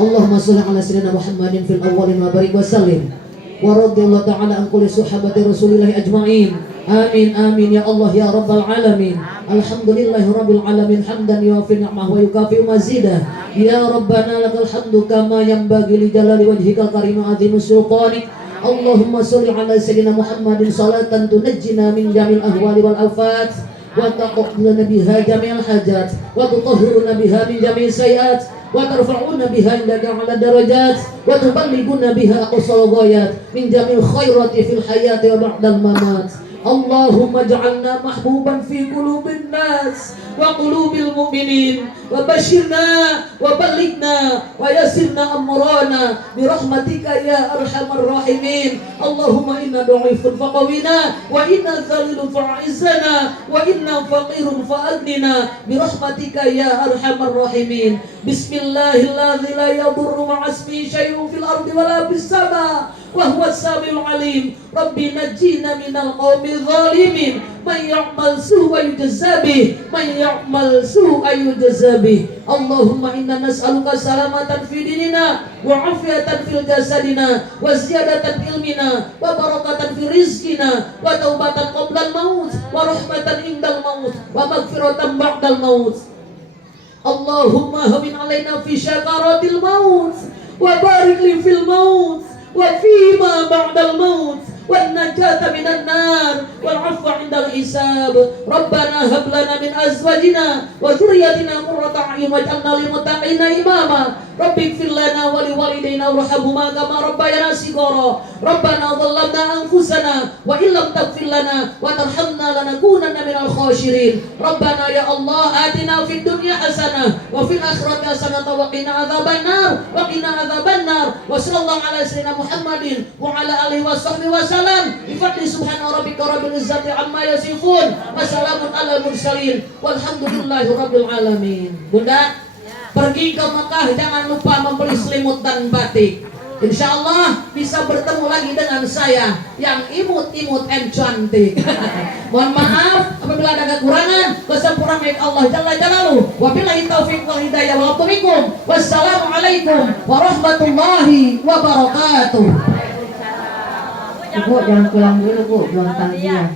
Allahumma sholli ala sayyidina Muhammadin fil awwalin wa barik wa sallim wa radhiyallahu ta'ala an kulli sahabati Rasulillah ajma'in. Amin amin ya Allah ya Rabbal alamin. Alhamdulillahi rabbil alamin hamdan yuwafi ni'mahu wa yukafi mazidah. Ya Rabbana lakal hamdu kama yanbaghi li jalali wajhikal karim azim sultanik. Allahumma sholli ala sayyidina Muhammadin salatan tunajjina min jamil ahwali wal afat wa taqabbal biha jami'al hajat wa tutahhiruna biha min jami'is sayiat wa tarfa'una biha indaka 'ala darajat wa tuballighuna biha aqsal ghayat min jamil khairati fil hayati wa ba'dal mamat. Allahumma ja'alna mahbuban fi qulubin nas wa qulubil mu'minin wa bashirna wa ballighna wa yassirna amrana bi rahmatika ya arhamar rahimin. Allahumma inna dha'ifun faqawina wa inna dhalilun fa'izzana wa inna faqirun fa'adnina bi rahmatika ya arhamar rahimin. Bismillahilladzi la yadurru ma'asmi syai'un fil ardi wala fis sama wa huwas samiul alim. Rabbi najjina minal qaumil zalimin. Man ya'mal su'a yujza bih, man ya'mal su'a yujza bih. Allahumma inna nas'aluka salamatan fi dinina wa afiyatan fil jasadina wa ziyadatan ilmina wa barakatan fi rizqina wa taubatan qabla al-maut wa rahmatan indal maut wa maghfiratan ba'dal maut. Allahumma hawin alaina fi syakaratil maut wa barik li fil maut wa fima ba'dal maut wan najata minan nar wal 'afwa 'indal hisab. Rabbana hab lana min azwajina wa dzurriyyatina qurrata a'yun waj'alna lil muttaqina imama. Rabbighfir lana wa liwalidayna warhamhuma kama rabbayana shighara. Rabbana dhallamna anfusana wa illam taghfir lana wa tarhamna lanakunanna minal khashirin. Rabbana ya Allah atina fid dunya hasanah wa fil akhirati hasanah wa qina adzabannar wa qina adzabannar. Wa sallallahu ala sayyidina Muhammadin wa ala alihi wa sahbihi wa salam. Bi fadli subhana rabbika rabbil izzati amma yasifun wa salamun alal mursalin walhamdulillahi rabbil alamin. Bunda, pergi ke Mekah jangan lupa membeli selimut dan batik. Insya Allah bisa bertemu lagi dengan saya yang imut-imut and cantik. Mohon maaf apabila ada kekurangan. Kesempurnaan milik Allah Jalla Jalaluhu. Wabillahi taufiq wal hidayah. Wassalamualaikum warahmatullahi wabarakatuh. Ibu jangan pulang dulu Bu, belum tanggihan.